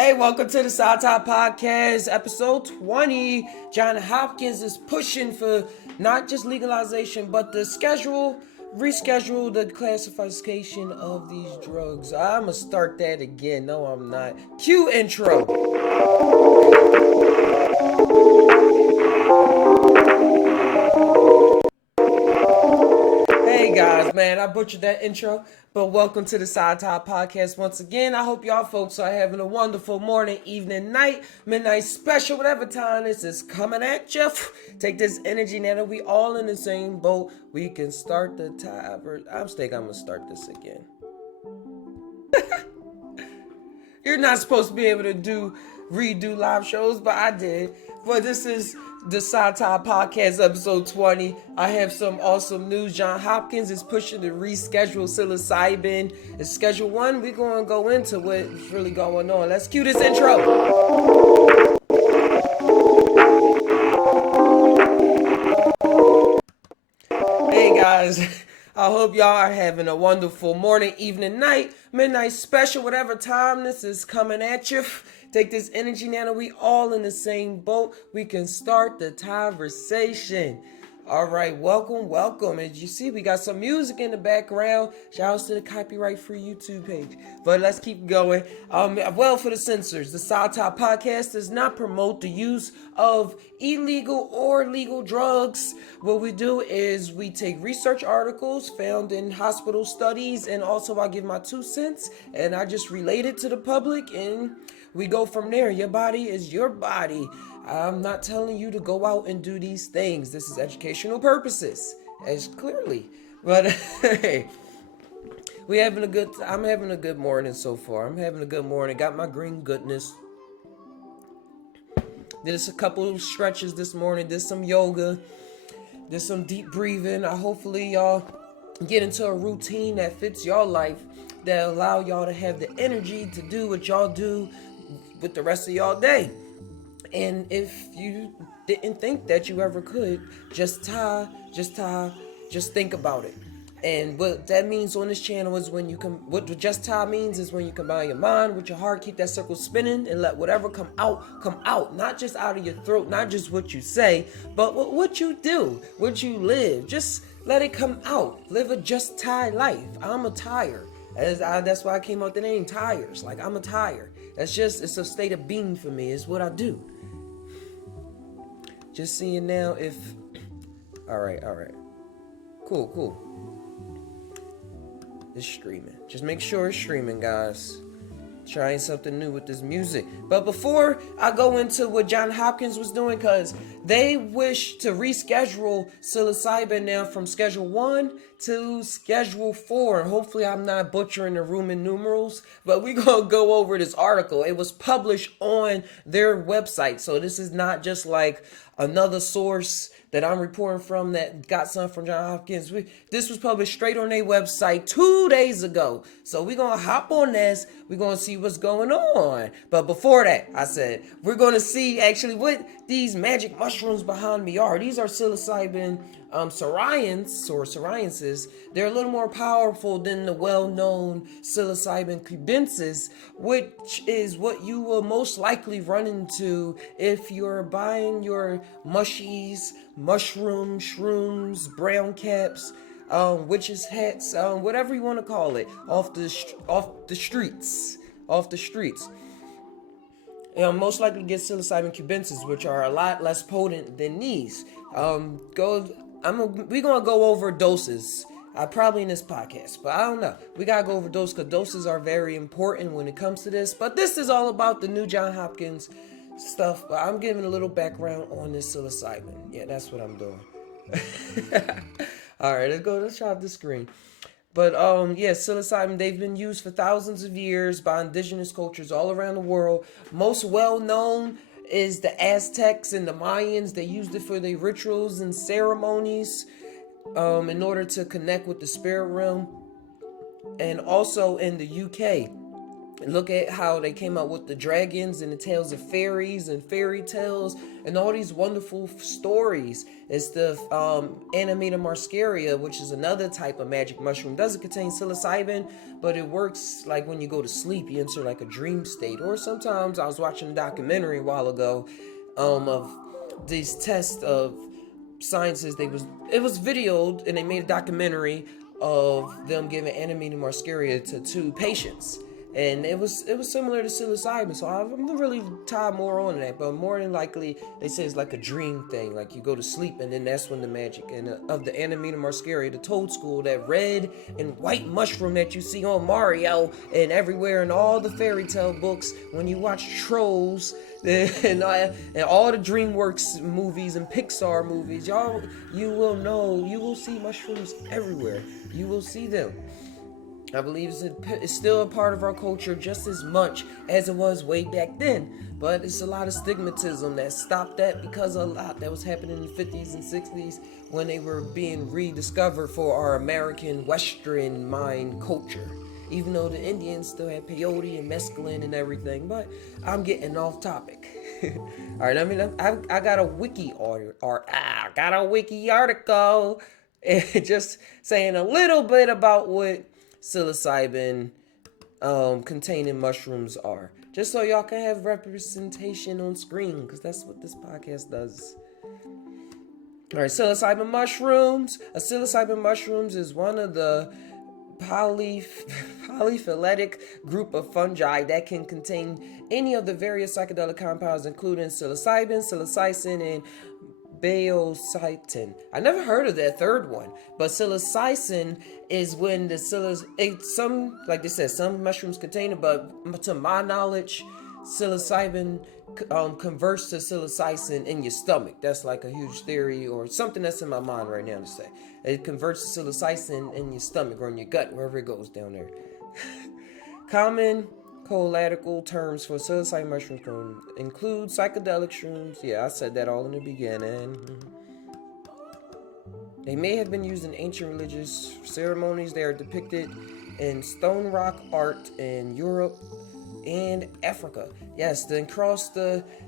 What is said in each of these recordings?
Hey, welcome to the PSY TAi Podcast, episode 20. Johns Hopkins is pushing for not just legalization, but the reschedule the classification of these drugs. I'm gonna start that again. No, I'm not. Cue intro. Hey guys, man, I butchered that intro, but welcome to the PSY TAi Podcast once again. I hope y'all folks are having a wonderful morning, evening, night, midnight special, whatever time this is coming at you. Take this energy now that we all in the same boat. We can start the Tai'ers. I'm gonna start this again. You're not supposed to be able to redo live shows, but I did. But this is the PSY TAi PoDcast episode 20. I have some awesome news. Johns Hopkins is pushing to reschedule psilocybin. It's schedule 1. We're going to go into what's really going on. Let's cue this intro. Hey guys, I hope y'all are having a wonderful morning, evening, night, midnight special, whatever time this is coming at you. Take this energy now that we all in the same boat. We can start the conversation. All right, welcome. As you see, we got some music in the background. Shout out to the copyright-free YouTube page. But let's keep going. Well, for the censors, the PSY TAi PoDcast does not promote the use of illegal or legal drugs. What we do is we take research articles found in hospital studies, and also I give my 2 cents, and I just relate it to the public, and we go from there. Your body is your body. I'm not telling you to go out and do these things. This is educational purposes, as clearly. But hey, I'm having a good morning so far. I'm having a good morning. Got my green goodness. Did a couple of stretches this morning. Did some yoga. Did some deep breathing. Hopefully y'all get into a routine that fits your life, that allow y'all to have the energy to do what y'all do with the rest of y'all day. And if you didn't think that you ever could, just think about it. And what that means on this channel is what JUSt TAi means is when you combine your mind with your heart, keep that circle spinning, and let whatever come out, not just out of your throat, not just what you say, but what you do, what you live. Just let it come out. Live a JUSt TAi life. I'm a Tai'er. That's why I came out the name Tai'ers. Like, I'm a Tai'er. It's a state of being for me. It's what I do. Just seeing now if... Alright. Cool. It's streaming. Just make sure it's streaming, guys. Trying something new with this music. But before I go into what Johns Hopkins was doing, because they wish to reschedule psilocybin now from schedule 1 to schedule 4. And hopefully I'm not butchering the Roman numerals, but we're going to go over this article. It was published on their website. So this is not just like another source that I'm reporting from that got some from Johns Hopkins. This was published straight on their website 2 days ago. So we're going to hop on this. We're going to see what's going on. But before that, I said, we're going to see actually what these magic mushrooms behind me are. These are psilocybin Sorienses. They're a little more powerful than the well-known psilocybin cubensis, which is what you will most likely run into if you're buying your mushies, mushrooms, shrooms, brown caps, witches hats, whatever you want to call it, off the streets. Most likely get psilocybin cubensis, which are a lot less potent than these. We're gonna go over doses. Probably in this podcast, but I don't know. We gotta go over doses because doses are very important when it comes to this. But this is all about the new Johns Hopkins stuff. But I'm giving a little background on this psilocybin. Yeah, that's what I'm doing. All right, let's try the screen. But psilocybin, they've been used for thousands of years by indigenous cultures all around the world. Most well known is the Aztecs and the Mayans. They used it for their rituals and ceremonies in order to connect with the spirit realm. And also in the UK, Look at how they came out with the dragons and the tales of fairies and fairy tales and all these wonderful stories. It's the Animata muscaria, which is another type of magic mushroom. Doesn't contain psilocybin, but it works like when you go to sleep, you enter like a dream state. Or sometimes I was watching a documentary a while ago of these tests of sciences. It was videoed and they made a documentary of them giving Animata muscaria to 2 patients. And it was similar to psilocybin, so I'm gonna really tie more on that. But more than likely, they say it's like a dream thing, like you go to sleep and then that's when the magic. And of the Animata muscaria, the toadstool, that red and white mushroom that you see on Mario and everywhere in all the fairy tale books, when you watch Trolls and all the DreamWorks movies and Pixar movies, you will see mushrooms everywhere. You will see them. I believe it's still a part of our culture just as much as it was way back then. But it's a lot of stigmatism that stopped that because a lot that was happening in the 50s and 60s when they were being rediscovered for our American Western mind culture. Even though the Indians still had peyote and mescaline and everything. But I'm getting off topic. All right, I got a wiki article just saying a little bit about what psilocybin containing mushrooms are, just so y'all can have representation on screen, because that's what this podcast does. All right, psilocybin mushrooms. A psilocybin mushrooms is one of the polyphyletic group of fungi that can contain any of the various psychedelic compounds, including psilocybin, psilocybin, and baeocyatin. I never heard of that third one, but psilocybin is when the some, like they said, some mushrooms contain it, but to my knowledge, psilocybin converts to psilocybin in your stomach. That's like a huge theory or something that's in my mind right now to say. It converts to psilocybin in your stomach or in your gut, wherever it goes down there. Common collateral terms for psilocybin mushrooms can include psychedelic shrooms. Yeah, I said that all in the beginning. They may have been used in ancient religious ceremonies. They are depicted in stone rock art in Europe and Africa. Yes, then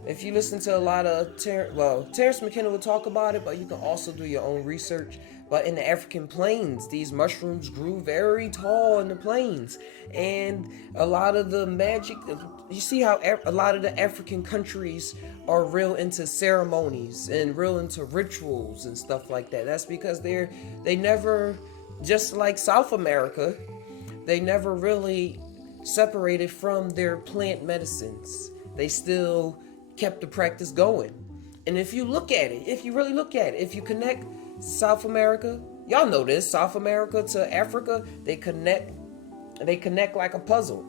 if you listen to a lot of Terrence McKenna will talk about it, but you can also do your own research. But in the African plains, these mushrooms grew very tall in the plains. And a lot of the magic, you see how a lot of the African countries are real into ceremonies and real into rituals and stuff like that. That's because they never, just like South America, they never really separated from their plant medicines. They still kept the practice going. And if you really look at it, if you connect South America, y'all know this, South America to Africa, they connect like a puzzle,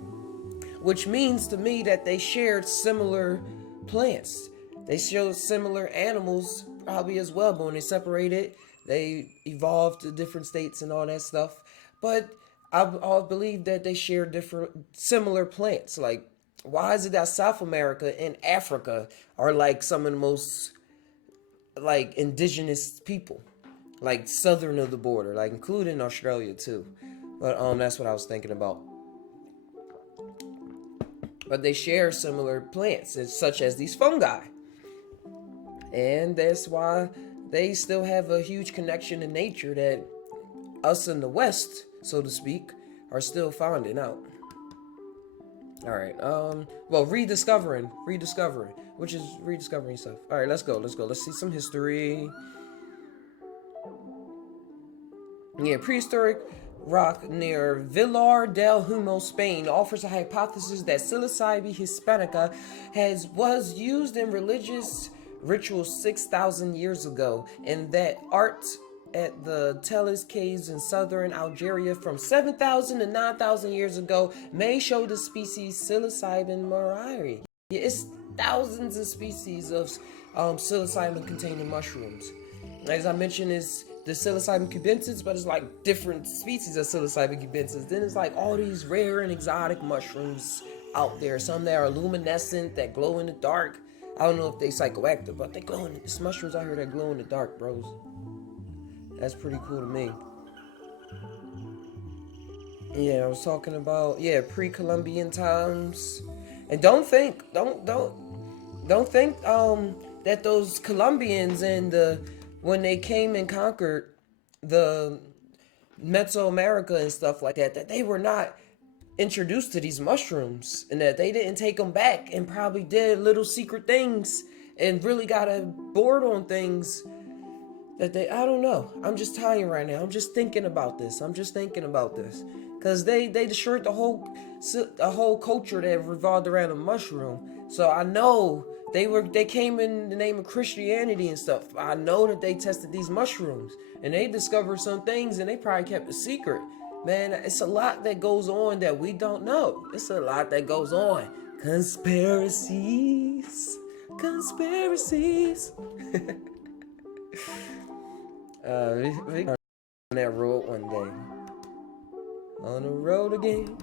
which means to me that they shared similar plants. They showed similar animals probably as well, but when they separated, they evolved to different states and all that stuff. But I believe that they share similar plants. Like, why is it that South America and Africa are like some of the most like indigenous people, like southern of the border, like including Australia too? But that's what I was thinking about. But they share similar plants, such as these fungi, and that's why they still have a huge connection to nature that us in the West, so to speak, are still finding out. All right. Rediscovering, which is rediscovering stuff. All right, let's go. Let's see some history. Yeah, prehistoric rock near Villar del Humo, Spain, offers a hypothesis that psilocybin hispanica was used in religious rituals 6,000 years ago, and that art at the Tai'ers caves in southern Algeria from 7,000 to 9,000 years ago may show the species psilocybin marae. Yeah, it's thousands of species of psilocybin containing mushrooms. As I mentioned, is the psilocybin cubensis, but it's like different species of psilocybin cubensis. Then it's like all these rare and exotic mushrooms out there. Some that are luminescent, that glow in the dark. I don't know if they psychoactive, but they glow in There's mushrooms out here that glow in the dark, bros. That's pretty cool to me. Yeah, I was talking about pre-Columbian times, and don't think that those Colombians and when they came and conquered the Mesoamerica and stuff like that they were not introduced to these mushrooms, and that they didn't take them back and probably did little secret things and really got bored on things that I don't know. I'm just tired right now. I'm just thinking about this. Because they destroyed the whole culture that revolved around a mushroom. So I know they came in the name of Christianity and stuff. I know that they tested these mushrooms and they discovered some things, and they probably kept it secret. Man, it's a lot that goes on that we don't know. It's a lot that goes on. Conspiracies. We on that road one day. On the road again.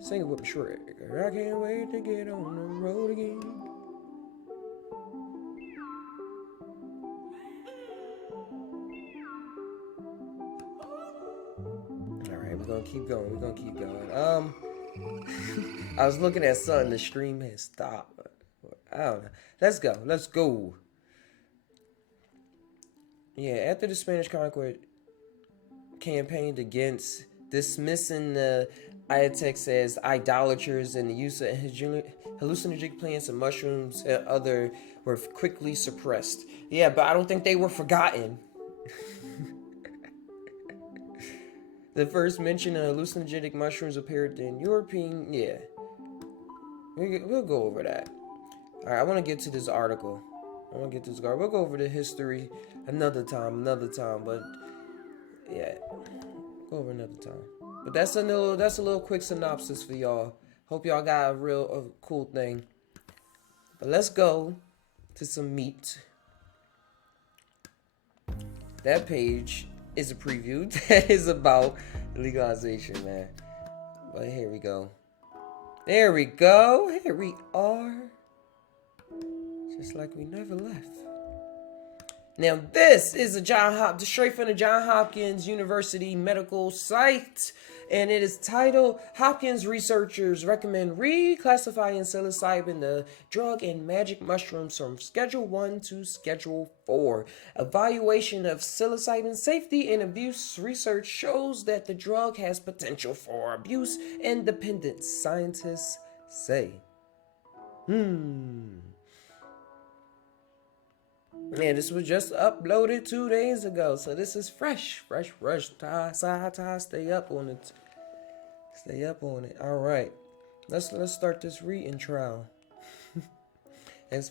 Sing it with Shrek. I can't wait to get on the road again. Alright, we're gonna keep going. I was looking at something, the stream has stopped. I don't know. Let's go. Yeah, after the Spanish conquest campaigned against dismissing the Aztecs as idolaters and the use of hallucinogenic plants and mushrooms and other were quickly suppressed. Yeah, but I don't think they were forgotten. The first mention of hallucinogenic mushrooms appeared in European. Yeah, we'll go over that. All right, I want to get to this article. We'll go over the history another time. But yeah, go over another time. But that's a little quick synopsis for y'all. Hope y'all got a cool thing. But let's go to some meat. That page is a preview that is about legalization, man. But here we go. Here we are. Just like we never left. Now, this is straight from the Johns Hopkins University medical site, and it is titled Hopkins Researchers Recommend Reclassifying Psilocybin, the drug and magic mushrooms from Schedule 1 to Schedule 4. Evaluation of psilocybin safety and abuse research shows that the drug has potential for abuse, independent scientists say. Man, this was just uploaded 2 days ago, so this is fresh. Tai'ers, stay up on it. All right, let's start this reading trial. An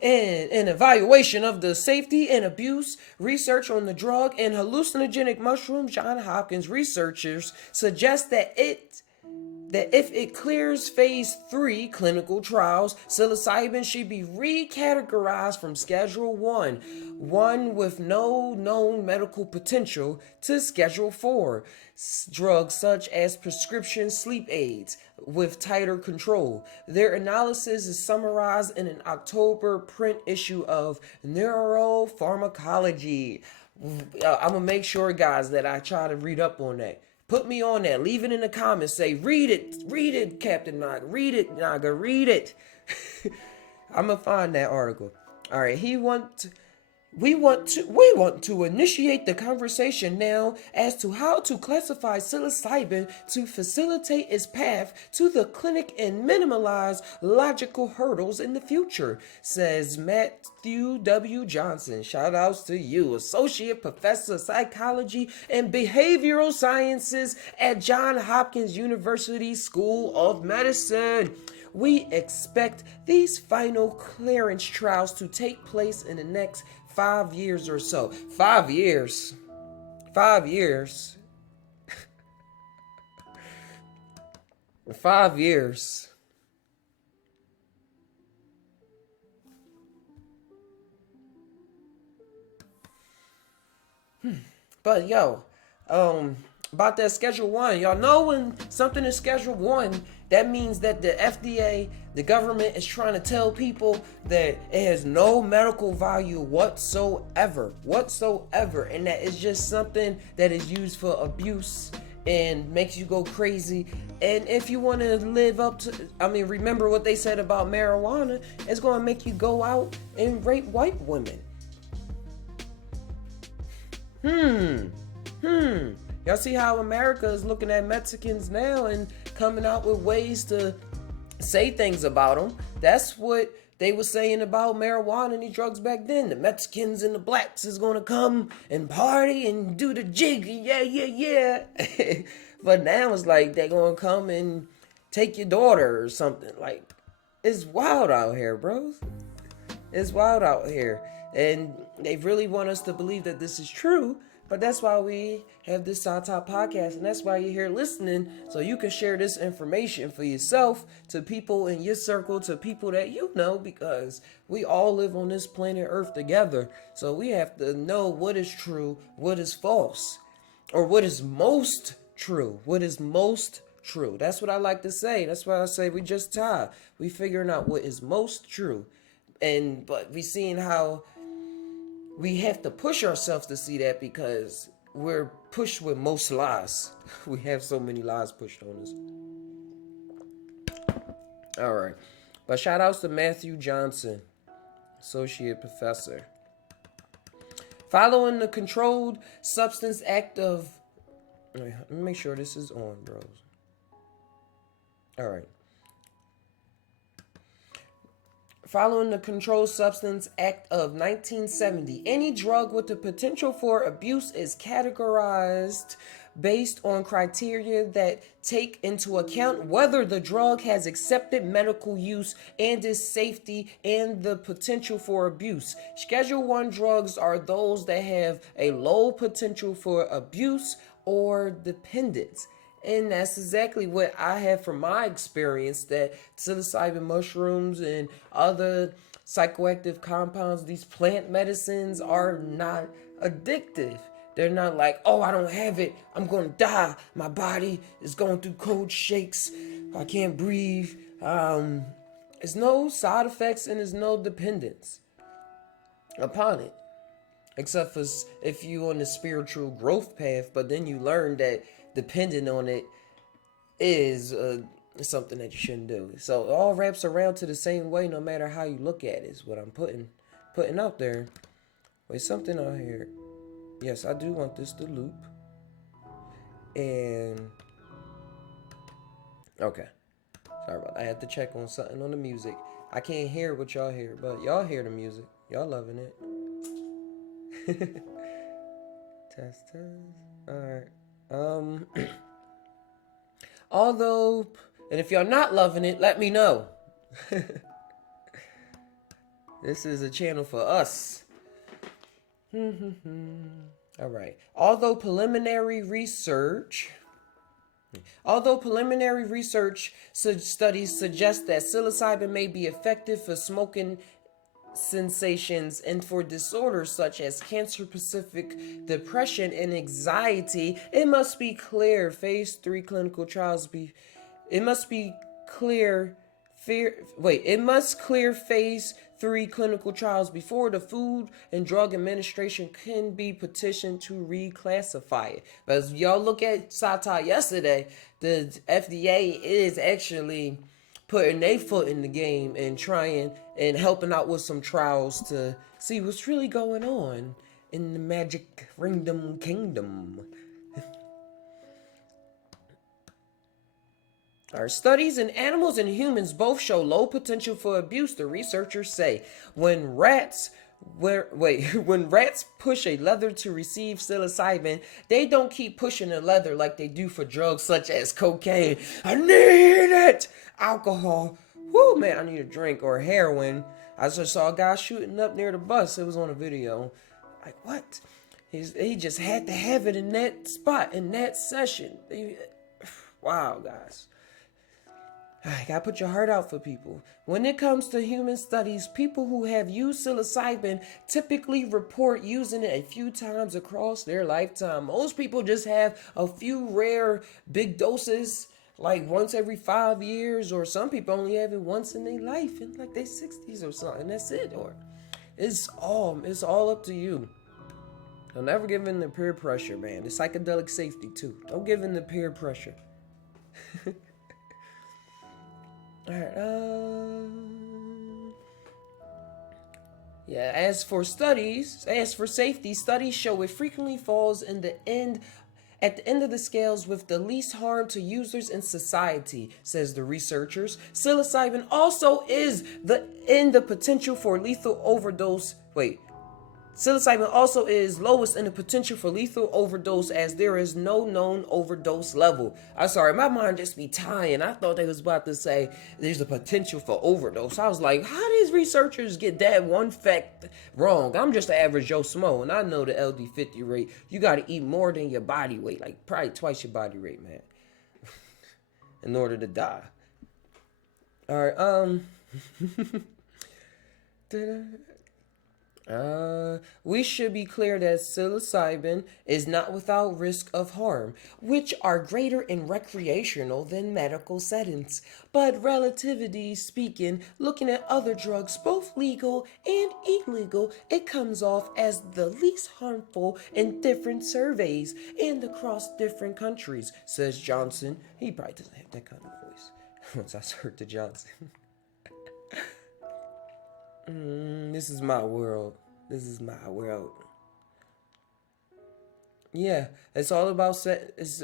evaluation of the safety and abuse research on the drug and hallucinogenic mushrooms, Johns Hopkins researchers suggest that if it clears phase 3 clinical trials, psilocybin should be recategorized from Schedule 1, one with no known medical potential, to Schedule 4, drugs such as prescription sleep aids with tighter control. Their analysis is summarized in an October print issue of Neuropharmacology. I'm going to make sure, guys, that I try to read up on that. Put me on that. Leave it in the comments. Say, read it, Captain Naga. Read it, Naga. Read it. I'm going to find that article. All right. We want to initiate the conversation now as to how to classify psilocybin to facilitate its path to the clinic and minimize logical hurdles in the future, says Matthew W. Johnson. Shout outs to you, Associate Professor of Psychology and Behavioral Sciences at Johns Hopkins University School of Medicine. We expect these final clearance trials to take place in the next 5 years or so. 5 years. 5 years. 5 years. But about that Schedule 1, y'all know when something is Schedule 1, that means that the FDA, the government, is trying to tell people that it has no medical value whatsoever, and that it's just something that is used for abuse and makes you go crazy. And if you want to live up to, remember what they said about marijuana, it's going to make you go out and rape white women. Y'all see how America is looking at Mexicans now and coming out with ways to say things about them. That's what they were saying about marijuana and these drugs back then. The Mexicans and the blacks is going to come and party and do the jig. Yeah. But now it's like they're going to come and take your daughter or something. Like, it's wild out here, bros. It's wild out here. And they really want us to believe that this is true. But that's why we have this JUSt TAi podcast, and that's why you're here listening, so you can share this information for yourself, to people in your circle, to people that you know, because we all live on this planet Earth together. So we have to know what is true, what is false, or what is most true. What is most true? That's what I like to say. That's why I say we JUSt TAi. We figuring out what is most true, but we seeing how we have to push ourselves to see that, because we're pushed with most lies. We have so many lies pushed on us. All right. But shout outs to Matthew Johnson, Associate Professor. Following the Controlled Substance Act of... Wait, let me make sure this is on, bros. All right. Following the Controlled Substance Act of 1970, any drug with the potential for abuse is categorized based on criteria that take into account whether the drug has accepted medical use and its safety and the potential for abuse. Schedule 1 drugs are those that have a low potential for abuse or dependence. And that's exactly what I have from my experience, that psilocybin mushrooms and other psychoactive compounds, these plant medicines, are not addictive. They're not like, oh, I don't have it, I'm going to die. My body is going through cold shakes. I can't breathe. There's no side effects and there's no dependence upon it. Except for if you're on the spiritual growth path, but then you learn that depending on it is something that you shouldn't do. So it all wraps around to the same way, no matter how you look at it, is what I'm putting out there. Wait, something out here. Yes, I do want this to loop. And okay, sorry about that. I had to check on something on the music. I can't hear what y'all hear, but y'all hear the music. Y'all loving it. Test. All right. Although, and if y'all not loving it, let me know. This is a channel for us. All right. Although preliminary research studies suggest that psilocybin may be effective for smoking sensations and for disorders such as cancer-specific depression and anxiety, it must be clear phase 3 clinical trials phase 3 clinical trials before the Food and Drug Administration can be petitioned to reclassify it. But as y'all look at JUSt TAi yesterday, the FDA is actually putting their foot in the game and trying and helping out with some trials to see what's really going on in the Magic Kingdom. Our studies in animals and humans both show low potential for abuse, the researchers say. When rats push a leather to receive psilocybin, they don't keep pushing the leather like they do for drugs such as cocaine. I need it! Alcohol. Whoo, man, I need a drink. Or heroin. I just saw a guy shooting up near the bus. It was on a video. Like, what? He just had to have it in that spot, in that session. Wow, guys. I gotta put your heart out for people. When it comes to human studies, people who have used psilocybin typically report using it a few times across their lifetime. Most people just have a few rare big doses, like once every 5 years, or some people only have it once in their life, in like their 60s or something. That's it. Or it's all up to you. Don't ever give in to peer pressure, man. It's psychedelic safety, too. Don't give in to peer pressure. All right, yeah, as for safety, studies show it frequently falls at the end of the scales with the least harm to users in society, says the researchers. Psilocybin also is in the potential for lethal overdose. Psilocybin also is lowest in the potential for lethal overdose as there is no known overdose level. I'm sorry, my mind just be tying. I thought they was about to say there's a potential for overdose. I was like, how these researchers get that one fact wrong? I'm just an average Joe Smo, and I know the LD50 rate. You got to eat more than your body weight, like probably twice your body weight, man, in order to die. All right, we should be clear that psilocybin is not without risk of harm, which are greater in recreational than medical settings. But relatively speaking, looking at other drugs, both legal and illegal, it comes off as the least harmful in different surveys and across different countries, says Johnson. He probably doesn't have that kind of voice. Once I heard the Johnson. This is my world. This is my world. Yeah, it's all about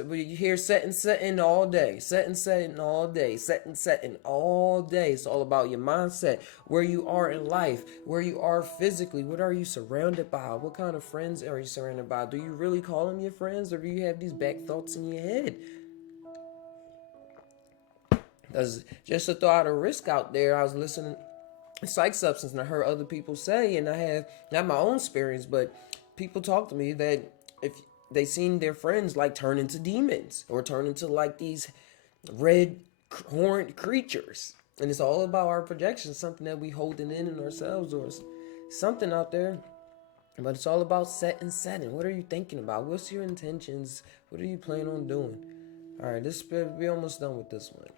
we hear setting all day, setting all day, setting all day. It's all about your mindset, where you are in life, where you are physically. What are you surrounded by? What kind of friends are you surrounded by? Do you really call them your friends, or do you have these back thoughts in your head? Because just to throw out a risk out there, I was listening psych substance and I heard other people say, and I have not my own experience, but people talk to me that if they seen their friends like turn into demons or turn into like these red horned creatures, and it's all about our projection, something that we holding in ourselves or something out there. But it's all about setting. What are you thinking about? What's your intentions? What are you planning on doing? All right, we almost done with this one.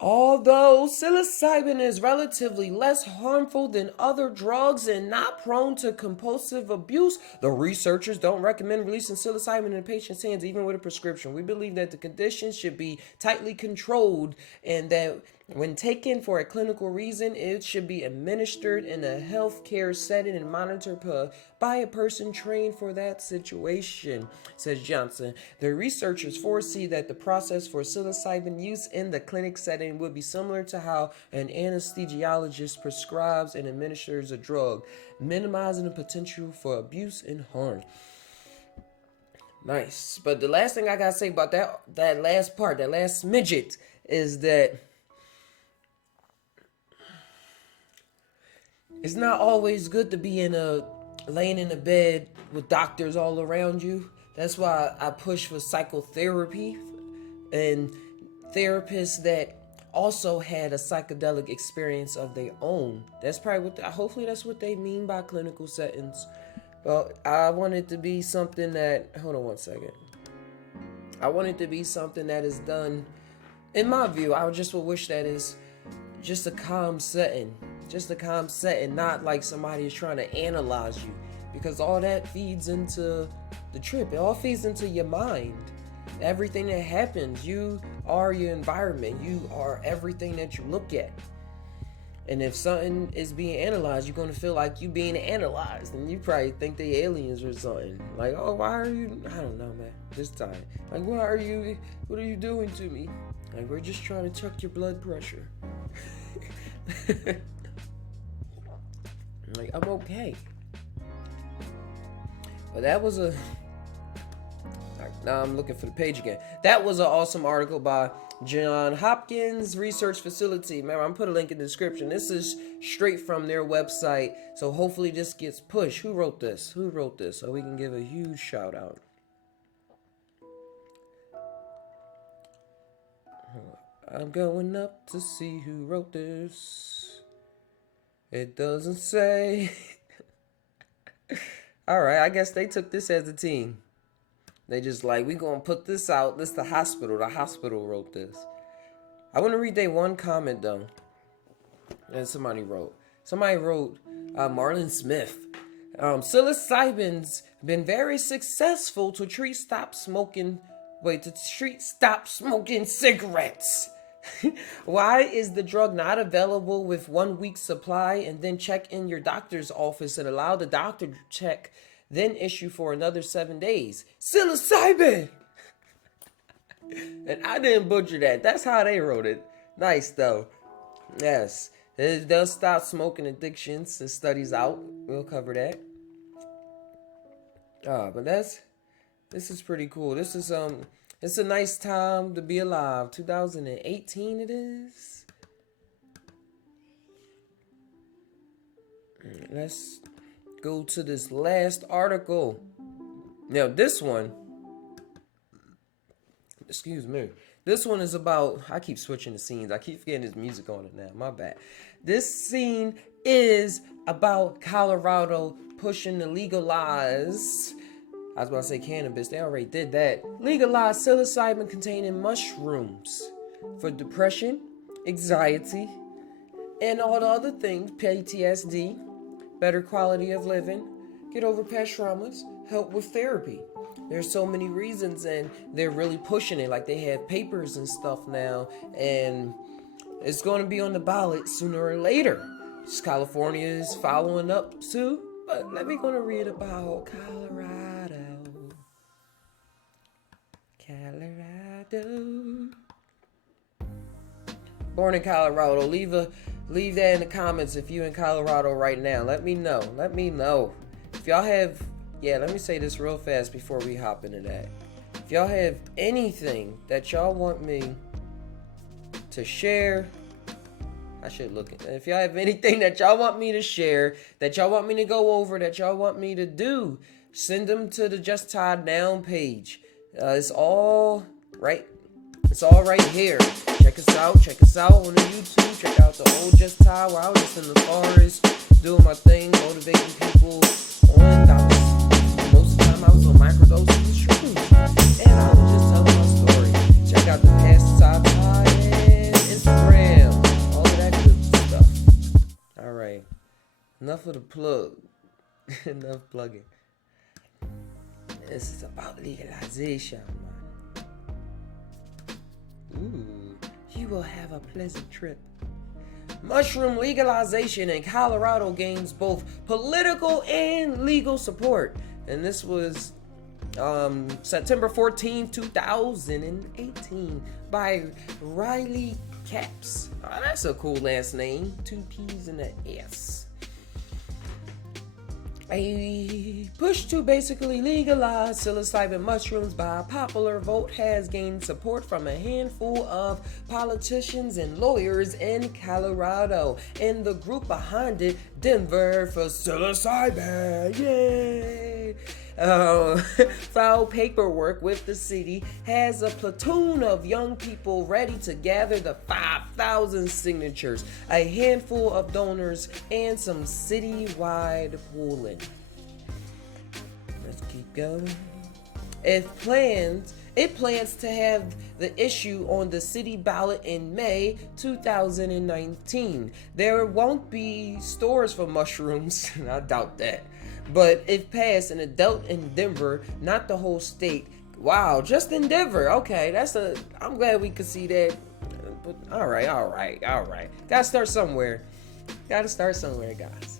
Although psilocybin is relatively less harmful than other drugs and not prone to compulsive abuse, the researchers don't recommend releasing psilocybin in a patient's hands even with a prescription. We believe that the condition should be tightly controlled and that when taken for a clinical reason, it should be administered in a healthcare setting and monitored by a person trained for that situation, says Johnson. The researchers foresee that the process for psilocybin use in the clinic setting would be similar to how an anesthesiologist prescribes and administers a drug, minimizing the potential for abuse and harm. Nice. But the last thing I gotta say about that last part, that last midget, is that it's not always good to be laying in a bed with doctors all around you. That's why I push for psychotherapy and therapists that also had a psychedelic experience of their own. That's probably hopefully that's what they mean by clinical settings. Well, I want it to be something that, hold on one second. I want it to be something that is done, in my view, I just would wish that is just a calm setting. Just a calm setting, not like somebody is trying to analyze you. Because all that feeds into the trip. It all feeds into your mind. Everything that happens, you are your environment. You are everything that you look at. And if something is being analyzed, you're going to feel like you being analyzed. And you probably think they aliens or something. Like, oh, why are you... I don't know, man. This time. Like, what are you doing to me? Like, we're just trying to check your blood pressure. Like, I'm okay. But that was now I'm looking for the page again. That was an awesome article by Hopkins Research Facility. Remember, I'm put a link in the description. This is straight from their website. So hopefully this gets pushed. Who wrote this? So we can give a huge shout out. I'm going up to see who wrote this. It doesn't say. Alright, I guess they took this as a team. They just like, we gonna put this out. This the hospital. The hospital wrote this. I want to read their one comment though. And somebody wrote. Marlon Smith. Psilocybin's been very successful to treat stop smoking cigarettes. Why is the drug not available with 1 week supply, and then check in your doctor's office and allow the doctor to check, then issue for another 7 days? Psilocybin! And I didn't butcher that. That's how they wrote it. Nice though. Yes. It does stop smoking addictions. The study's out. We'll cover that. But this is pretty cool. This is it's a nice time to be alive. 2018 it is. Let's go to this last article. Now this one, excuse me. This one is about, I keep switching the scenes. I keep forgetting there's music on it now. My bad. This scene is about Colorado pushing to legalize, I was about to say cannabis. They already did that. Legalize psilocybin containing mushrooms for depression, anxiety, and all the other things. PTSD, better quality of living, get over past traumas, help with therapy. There's so many reasons, and they're really pushing it. Like, they have papers and stuff now, and it's going to be on the ballot sooner or later. California is following up too. But let me go to read about Colorado. Born in Colorado. Leave that in the comments if you in Colorado right now. Let me know. If y'all have, let me say this real fast before we hop into that. If y'all have anything that y'all want me to share, if y'all have anything that y'all want me to share, that y'all want me to go over, that y'all want me to do, send them to the JUSt TAi down page. It's all right here. Check us out on the YouTube. Check out the old JUSt TAi where I was just in the forest doing my thing, motivating people on dollars. Most of the time I was on microdoses and shrooms, and I was just telling my story. Check out the past TAi and Instagram. Alright, enough of the plug. Enough plugging. This is about legalization, man. Ooh, you will have a pleasant trip. Mushroom legalization in Colorado gains both political and legal support. And this was September 14, 2018 by Riley Caps. Oh, that's a cool last name. 2 P's and an S. A push to basically legalize psilocybin mushrooms by popular vote has gained support from a handful of politicians and lawyers in Colorado. And the group behind it, Denver for Psilocybin. Yay! Filed paperwork with the city, has a platoon of young people ready to gather the 5,000 signatures, a handful of donors, and some citywide polling. Let's keep going. It plans to have the issue on the city ballot in May 2019. There won't be stores for mushrooms. I doubt that. But if passed, an adult in Denver, not the whole state. Wow, just in Denver. Okay, I'm glad we could see that. But all right. Gotta start somewhere, guys.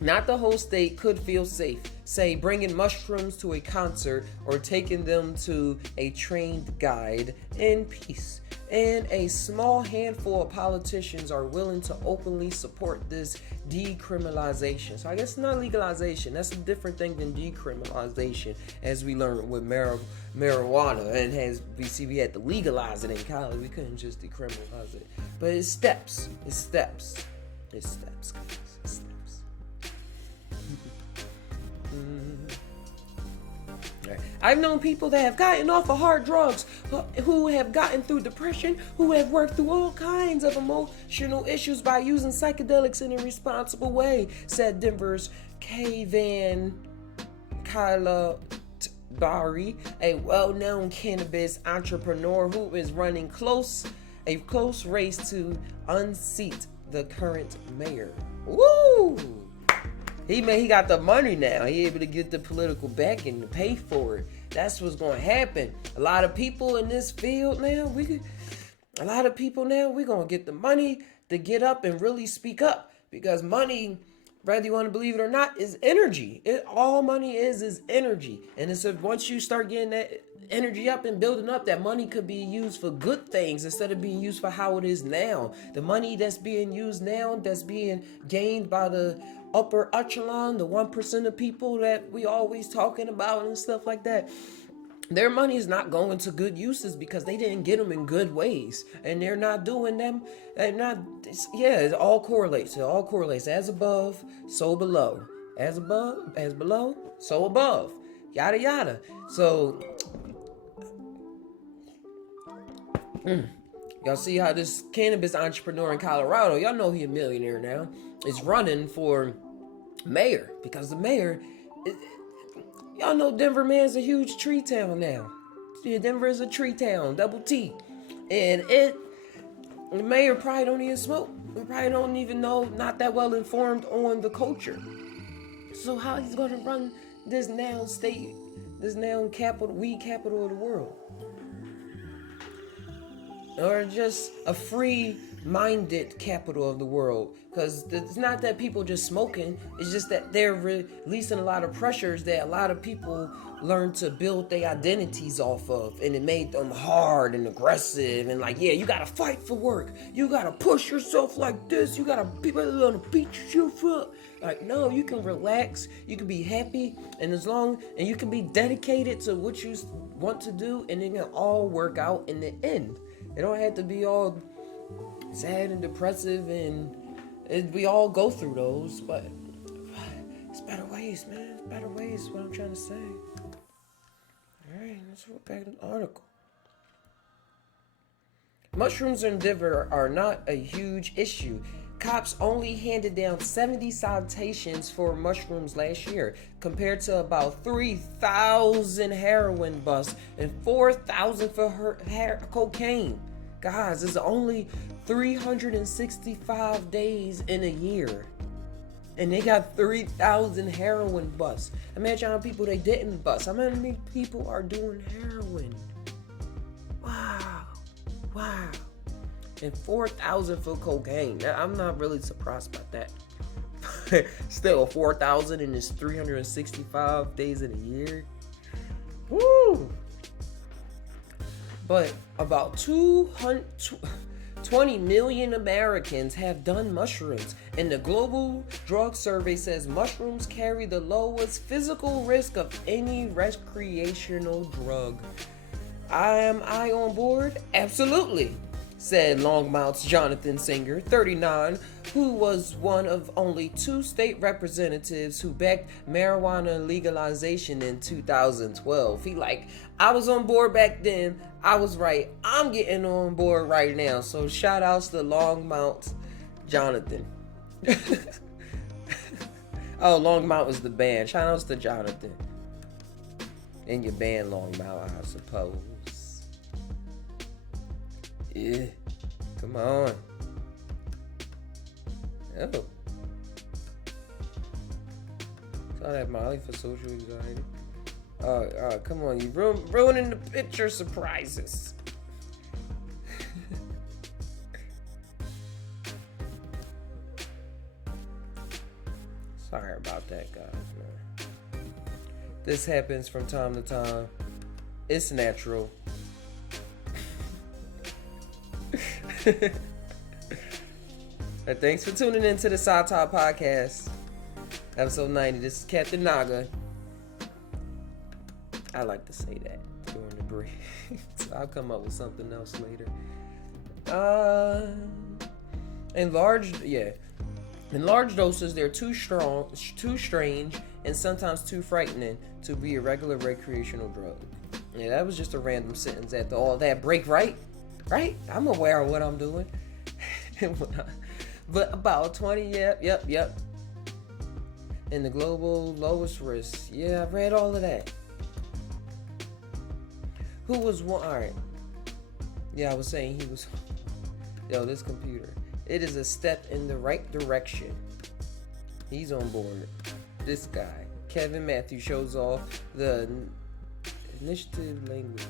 Not the whole state could feel safe, say bringing mushrooms to a concert or taking them to a trained guide in peace. And a small handful of politicians are willing to openly support this decriminalization. So I guess not legalization. That's a different thing than decriminalization, as we learned with marijuana. And as we had to legalize it in college. We couldn't just decriminalize it. But it's steps. It's steps, guys. I've known people that have gotten off of hard drugs, who have gotten through depression, who have worked through all kinds of emotional issues by using psychedelics in a responsible way, said Denver's Kayvan Kalabari, a well-known cannabis entrepreneur who is running a close race to unseat the current mayor. Woo! He got the money now. He able to get the political backing to pay for it. That's what's going to happen. A lot of people in this field now, we're going to get the money to get up and really speak up, because money, whether you want to believe it or not, is energy. All money is energy. And it's once you start getting that energy up and building up, that money could be used for good things instead of being used for how it is now. The money that's being used now, that's being gained by the upper echelon, the 1% of people that we always talking about and stuff like that, their money is not going to good uses because they didn't get them in good ways, and they're not doing them. It all correlates. It all correlates. As above, so below. As above, as below, so above. Yada yada. So, y'all see how this cannabis entrepreneur in Colorado, y'all know he a millionaire now, is running for mayor, because the mayor. Y'all know Denver, man's a huge tree town now. Yeah, Denver is a tree town, double T. And the mayor probably don't even smoke. He probably don't even know, not that well informed on the culture. So how he's going to run this now state, this now capital, weed capital of the world? Or just a free-minded capital of the world. Because it's not that people just smoking, it's just that they're releasing a lot of pressures that a lot of people learn to build their identities off of. And it made them hard and aggressive and like, yeah, you gotta fight for work. You gotta push yourself like this. You gotta beat yourself up. Like, no, you can relax, you can be happy, and you can be dedicated to what you want to do, and it can all work out in the end. It don't have to be all sad and depressive, and we all go through those, but it's better ways, man. It's better ways is what I'm trying to say. Alright, let's look back at the article. Mushrooms in Denver are not a huge issue. Cops only handed down 70 citations for mushrooms last year, compared to about 3,000 heroin busts and 4,000 for cocaine. Guys, it's only 365 days in a year, and they got 3,000 heroin busts. Imagine how many people they didn't bust. How many people are doing heroin? Wow. And 4,000 for cocaine. I'm not really surprised about that. Still, 4,000 in this 365 days in a year. Woo! But about 20 million Americans have done mushrooms, and the Global Drug Survey says mushrooms carry the lowest physical risk of any recreational drug. Am I on board? Absolutely, said Longmount's Jonathan Singer, 39, who was one of only 2 state representatives who backed marijuana legalization in 2012. He like, I was on board back then, I was right, I'm getting on board right now. So shout outs to Longmount Jonathan. Oh, Longmount was the band. Shout outs to Jonathan. And your band Longmount, I suppose. Yeah, come on. Oh. Saw that Molly for social anxiety. Come on, you ruining the picture surprises. Sorry about that, guys, man. This happens from time to time. It's natural. Thanks for tuning in to the PSY TAi PoDcast, episode 90. This is Captain Naga. I like to say that during the break. So I'll come up with something else later. In large doses, they're too strong, too strange, and sometimes too frightening to be a regular recreational drug. Yeah, that was just a random sentence after all that break, right? Right? I'm aware of what I'm doing. But about 20, yep. And the global lowest risk. Yeah, I read all of that. Who was one? Alright. Yeah, I was saying he was. Yo, this computer. It is a step in the right direction. He's on board. This guy, Kevin Matthews, shows off the initiative language.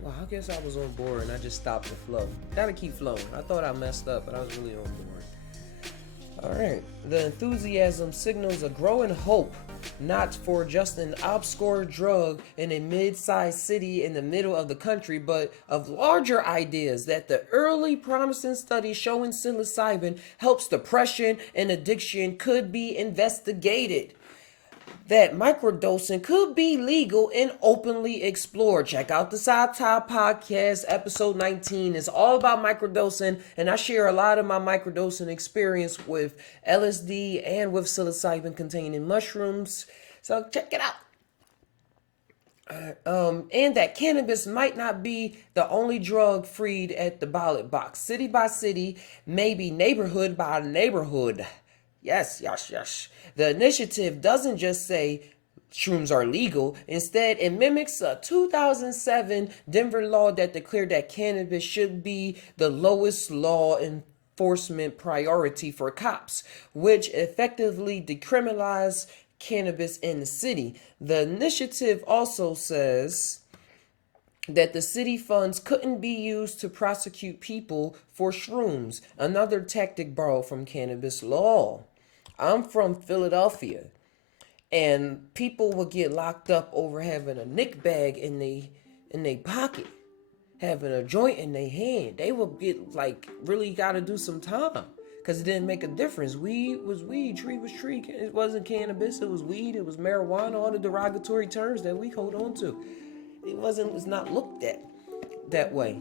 Well, I guess I was on board and I just stopped the flow. Gotta keep flowing. I thought I messed up, but I was really on board. Alright. The enthusiasm signals a growing hope, not for just an obscure drug in a mid-sized city in the middle of the country, but of larger ideas that the early promising studies showing psilocybin helps depression and addiction could be investigated. That microdosing could be legal and openly explored. Check out the PSY TAi podcast, episode 19. It's all about microdosing, and I share a lot of my microdosing experience with LSD and with psilocybin containing mushrooms. So check it out. And that cannabis might not be the only drug freed at the ballot box. City by city, maybe neighborhood by neighborhood. Yes. The initiative doesn't just say shrooms are legal. Instead, it mimics a 2007 Denver law that declared that cannabis should be the lowest law enforcement priority for cops, which effectively decriminalized cannabis in the city. The initiative also says that the city funds couldn't be used to prosecute people for shrooms, another tactic borrowed from cannabis law. I'm from Philadelphia, and people would get locked up over having a nick bag in they pocket, having a joint in their hand. They would get really got to do some time because it didn't make a difference. Weed was weed, tree was tree. It wasn't cannabis. It was weed. It was marijuana. All the derogatory terms that we hold on to. It's not looked at that way.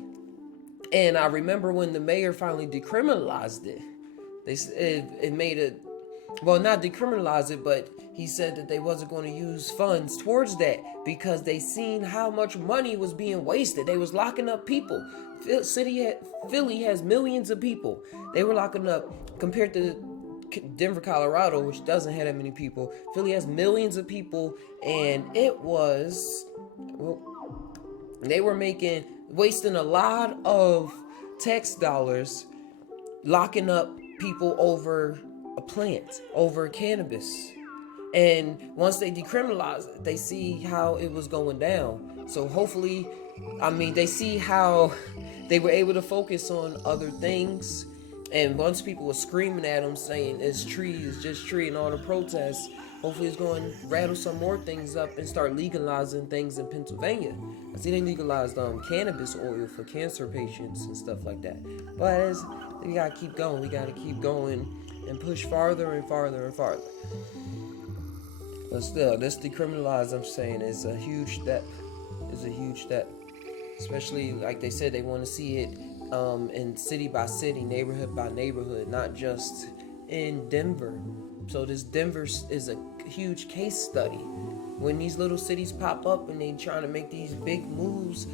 And I remember when the mayor finally decriminalized it. It made it. Well, not decriminalize it, but he said that they wasn't going to use funds towards that because they seen how much money was being wasted. They was locking up people. Philly has millions of people. They were locking up, compared to Denver, Colorado, which doesn't have that many people. Philly has millions of people, and they were wasting a lot of tax dollars locking up people over a plant, over cannabis. And once they decriminalized it, they see how it was going down. So hopefully, they see how they were able to focus on other things. And once people were screaming at them saying it's just tree and all the protests, hopefully it's going to rattle some more things up and start legalizing things in Pennsylvania. I see they legalized cannabis oil for cancer patients and stuff like that. But we got to keep going. We got to keep going and push farther and farther and farther. But still, this decriminalized, I'm saying, is a huge step. Especially, like they said, they want to see it in city by city, neighborhood by neighborhood, not just in Denver. So this Denver is a huge case study. When these little cities pop up and they trying to make these big moves,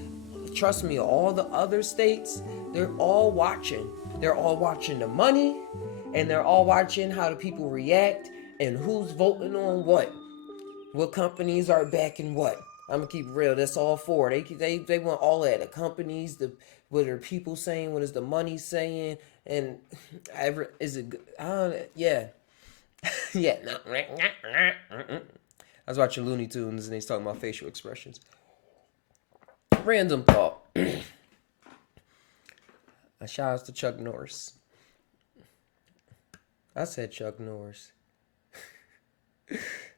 trust me, all the other states, they're all watching. They're all watching the money, and they're all watching how the people react and who's voting on what companies are backing what. I'm gonna keep it real. That's all for. They want all that. The companies, what are people saying? What is the money saying? And is it good? Yeah. Yeah. I was watching Looney Tunes and they was talking about facial expressions. Random thought. A shout out to Chuck Norris. I said Chuck Norris.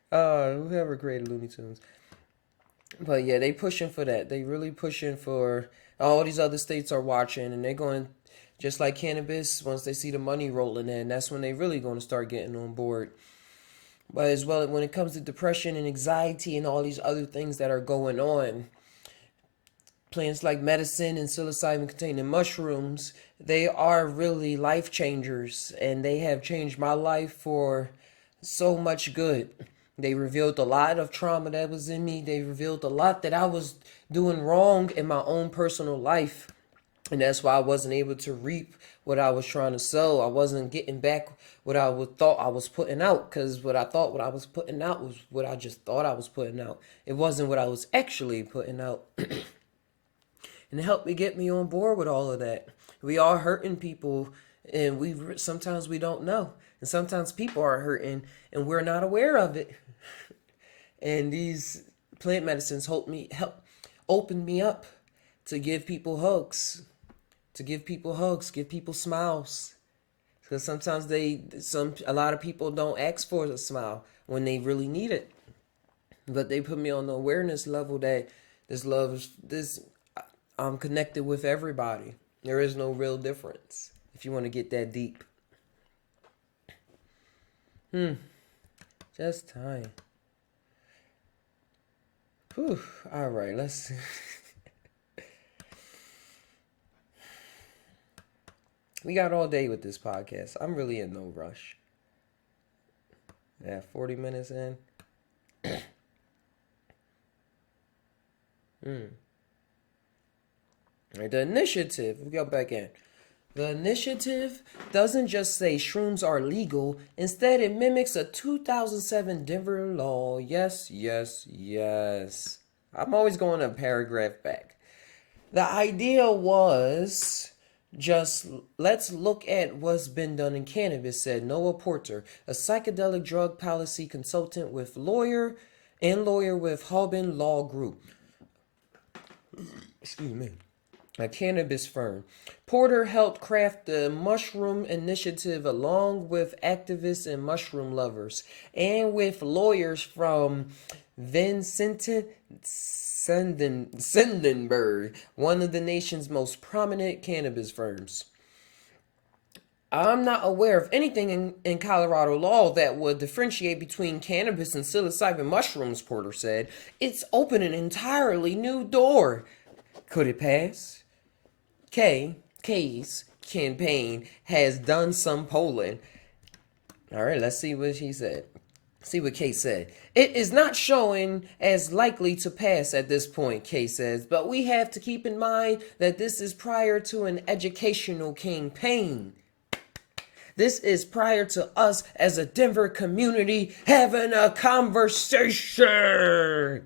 Whoever created Looney Tunes. But yeah, they pushing for that. They really pushing for. All these other states are watching, and they're going, just like cannabis, once they see the money rolling in, that's when they really going to start getting on board. But as well, when it comes to depression and anxiety and all these other things that are going on, plants like medicine and psilocybin containing mushrooms, they are really life changers, and they have changed my life for so much good. They revealed a lot of trauma that was in me. They revealed a lot that I was doing wrong in my own personal life. And that's why I wasn't able to reap what I was trying to sow. I wasn't getting back what I thought I was putting out, because what I was putting out was what I just thought I was putting out. It wasn't what I was actually putting out. And it helped me get me on board with all of that. We are hurting people And sometimes we don't know. And sometimes people are hurting and we're not aware of it. And these plant medicines help open me up to give people hugs, give people smiles. Because sometimes a lot of people don't ask for a smile when they really need it. But they put me on the awareness level that I'm connected with everybody. There is no real difference if you want to get that deep. Just time. Whew. All right, let's. We got all day with this podcast. I'm really in no rush. Yeah, 40 minutes in. Right, the initiative, we go back in. The initiative doesn't just say shrooms are legal. Instead, it mimics a 2007 Denver law. Yes, yes, yes. I'm always going a paragraph back. The idea was just let's look at what's been done in cannabis, said Noah Porter, a psychedelic drug policy consultant with lawyer with Hopkins Law Group. Excuse me. A cannabis firm. Porter helped craft the Mushroom Initiative along with activists and mushroom lovers, and with lawyers from Vincent Sendenberg, one of the nation's most prominent cannabis firms. I'm not aware of anything in Colorado law that would differentiate between cannabis and psilocybin mushrooms, Porter said. It's opened an entirely new door. Could it pass? Kay's campaign has done some polling. All right, let's see what he said. See what Kay said. It is not showing as likely to pass at this point, Kay says, but we have to keep in mind that this is prior to an educational campaign. This is prior to us as a Denver community having a conversation.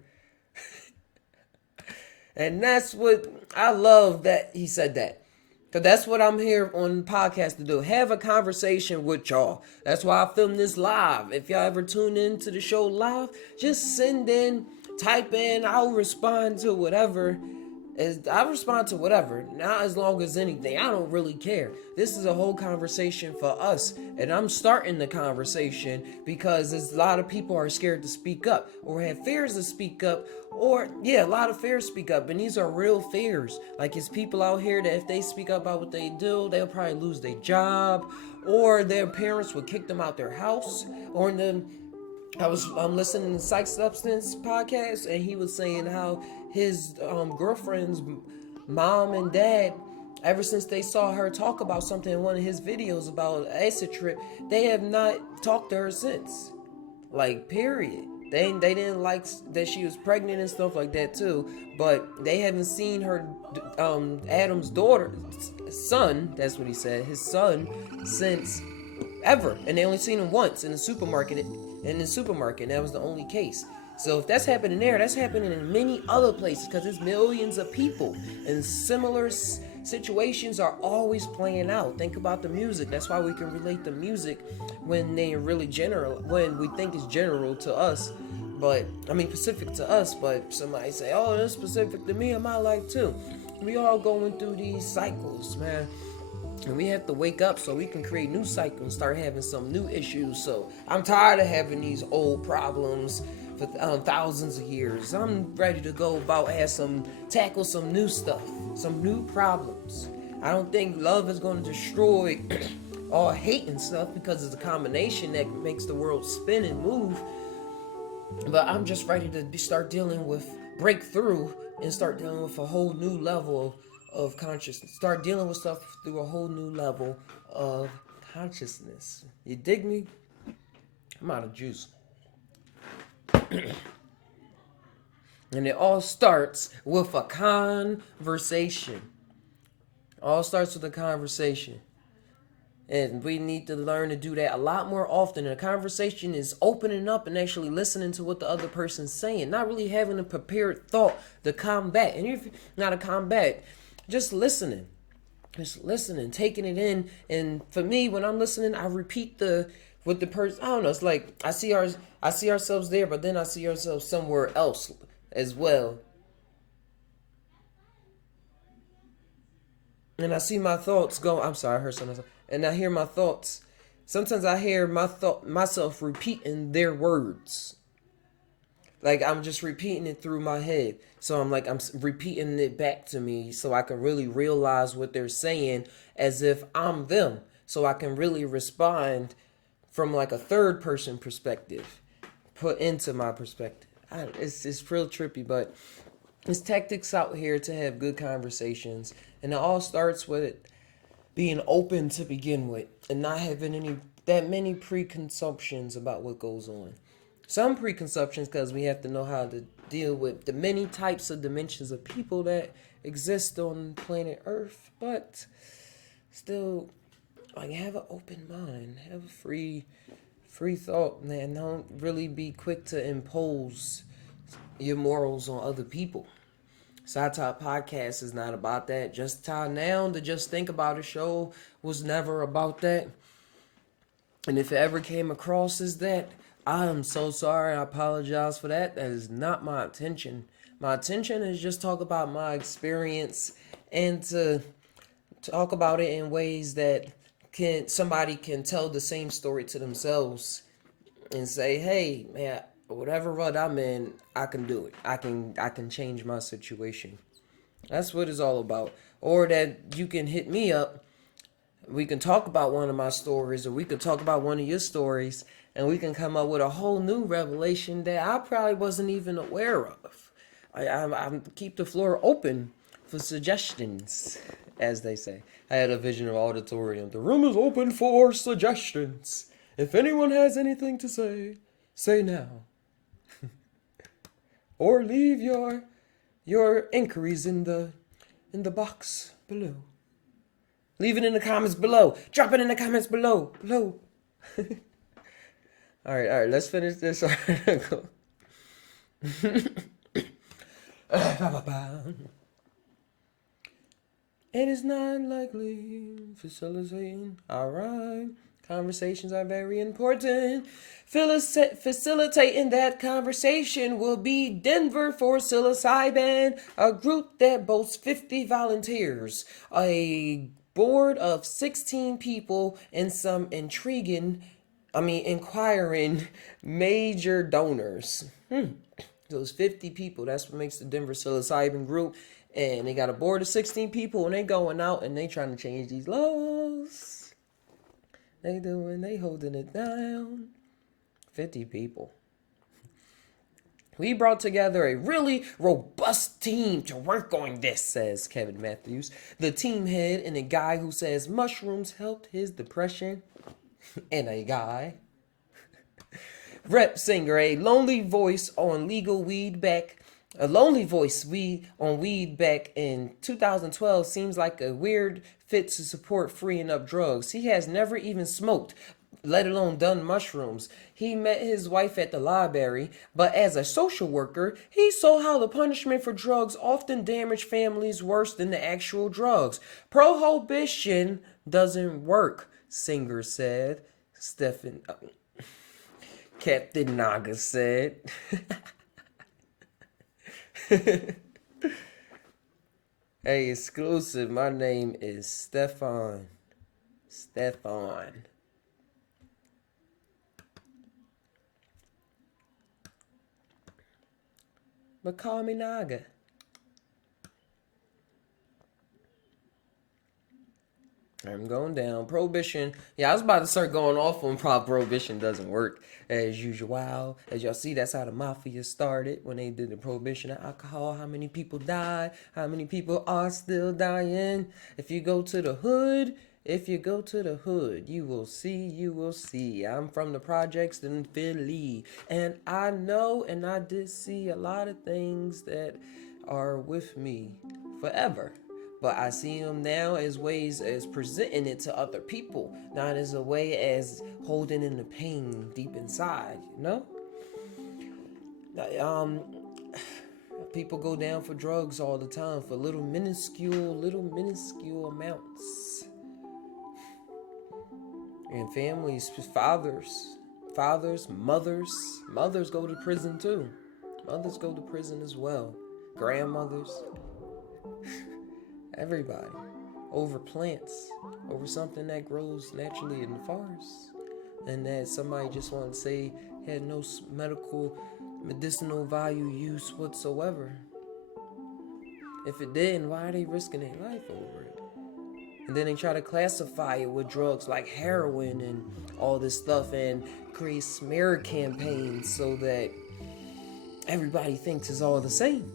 And that's what I love that he said that. Because that's what I'm here on the podcast to do. Have a conversation with y'all. That's why I film this live. If y'all ever tune into the show live, just send in, type in. I'll respond to whatever. I respond to whatever. Not as long as anything. I don't really care. This is a whole conversation for us. And I'm starting the conversation because a lot of people are scared to speak up or have fears to speak up. Or, a lot of fears speak up. And these are real fears. Like, it's people out here that if they speak up about what they do, they'll probably lose their job. Or their parents would kick them out their house. Or I'm listening to Psych Substance podcast, and he was saying how his girlfriend's mom and dad, ever since they saw her talk about something in one of his videos about an acid trip, they have not talked to her since. Like, period. They didn't like that she was pregnant and stuff like that too, but they haven't seen her Adam's son, that's what he said, his son, since ever. And they only seen him once in the supermarket, and that was the only case. So if that's happening there, that's happening in many other places because there's millions of people, and similar situations are always playing out. Think about the music. That's why we can relate to music when they are really general, when we think it's general to us, specific to us, but somebody say, oh, that's specific to me in my life too. We all going through these cycles, man. And we have to wake up so we can create new cycles and start having some new issues. So I'm tired of having these old problems for thousands of years. I'm ready to go about tackle some new stuff, some new problems. I don't think love is going to destroy all hate and stuff because it's a combination that makes the world spin and move. But I'm just ready to start dealing with breakthrough and start dealing with a whole new level of consciousness. Start dealing with stuff through a whole new level of consciousness. You dig me? I'm out of juice. And it all starts with a conversation. All starts with a conversation. And we need to learn to do that a lot more often. And a conversation is opening up and actually listening to what the other person's saying. Not really having a prepared thought to combat. And if not a combat, just listening. just listening, taking it in. And for me, when I'm listening, I repeat with the person. I don't know. It's like I see ourselves there, but then I see ourselves somewhere else as well. And I see my thoughts go. I'm sorry, I heard something. And I hear my thoughts. Sometimes I hear myself repeating their words. Like I'm just repeating it through my head. So I'm repeating it back to me so I can really realize what they're saying as if I'm them. So I can really respond from like a third person perspective, put into my perspective. It's real trippy, but there's tactics out here to have good conversations, and it all starts with being open to begin with, and not having any that many preconceptions about what goes on. Some preconceptions because we have to know how to deal with the many types of dimensions of people that exist on planet Earth, but still, like, have an open mind, have a free thought, man. Don't really be quick to impose your morals on other people. PSY TAi Podcast is not about that. JUSt TAi now, the Just Think About It show was never about that. And if it ever came across as that, I am so sorry. I apologize for that. That is not my intention. My intention is just talk about my experience and to talk about it in ways that somebody can tell the same story to themselves and say, "Hey, man, whatever rut I'm in, I can do it. I can change my situation." That's what it's all about. Or that you can hit me up. We can talk about one of my stories, or we can talk about one of your stories, and we can come up with a whole new revelation that I probably wasn't even aware of. I keep the floor open for suggestions, as they say. I had a vision of auditorium. The room is open for suggestions. If anyone has anything to say now. Or leave your inquiries in the box below. Leave it in the comments below. Drop it in the comments below. All right. Let's finish this article. It is not likely facilitating. All right. Conversations are very important. Facilitating that conversation will be Denver for Psilocybin, a group that boasts 50 volunteers, a board of 16 people, and some inquiring major donors. Those 50 people, that's what makes the Denver Psilocybin group. And they got a board of 16 people, and they going out and they trying to change these laws. They holding it down. 50 people. We brought together a really robust team to work on this, says Kevin Matthews, the team head, and a guy who says mushrooms helped his depression. And a guy. Rep singer, a lonely voice on legal weed back. A lonely voice on weed back in 2012 seems like a weird fit to support freeing up drugs. He has never even smoked, let alone done mushrooms. He met his wife at the library, but as a social worker, he saw how the punishment for drugs often damage families worse than the actual drugs. Prohibition doesn't work, singer said. Captain Naga said. Hey, exclusive. My name is Stefan. But call me Naga. I'm going down. Prohibition. Yeah, I was about to start going off on prohibition doesn't work as usual. As y'all see, that's how the mafia started when they did the prohibition of alcohol. How many people died? How many people are still dying? If you go to the hood, you will see. I'm from the projects in Philly. And I know and I did see a lot of things that are with me forever. But I see them now as ways as presenting it to other people, not as a way as holding in the pain deep inside, you know? People go down for drugs all the time for little minuscule amounts. And families, fathers, mothers go to prison too. Mothers go to prison as well. Grandmothers, everybody. Over plants, over something that grows naturally in the forest. And that somebody just wanted to say had no medicinal value use whatsoever. If it didn't, why are they risking their life over it? And then they try to classify it with drugs like heroin and all this stuff and create smear campaigns so that everybody thinks it's all the same.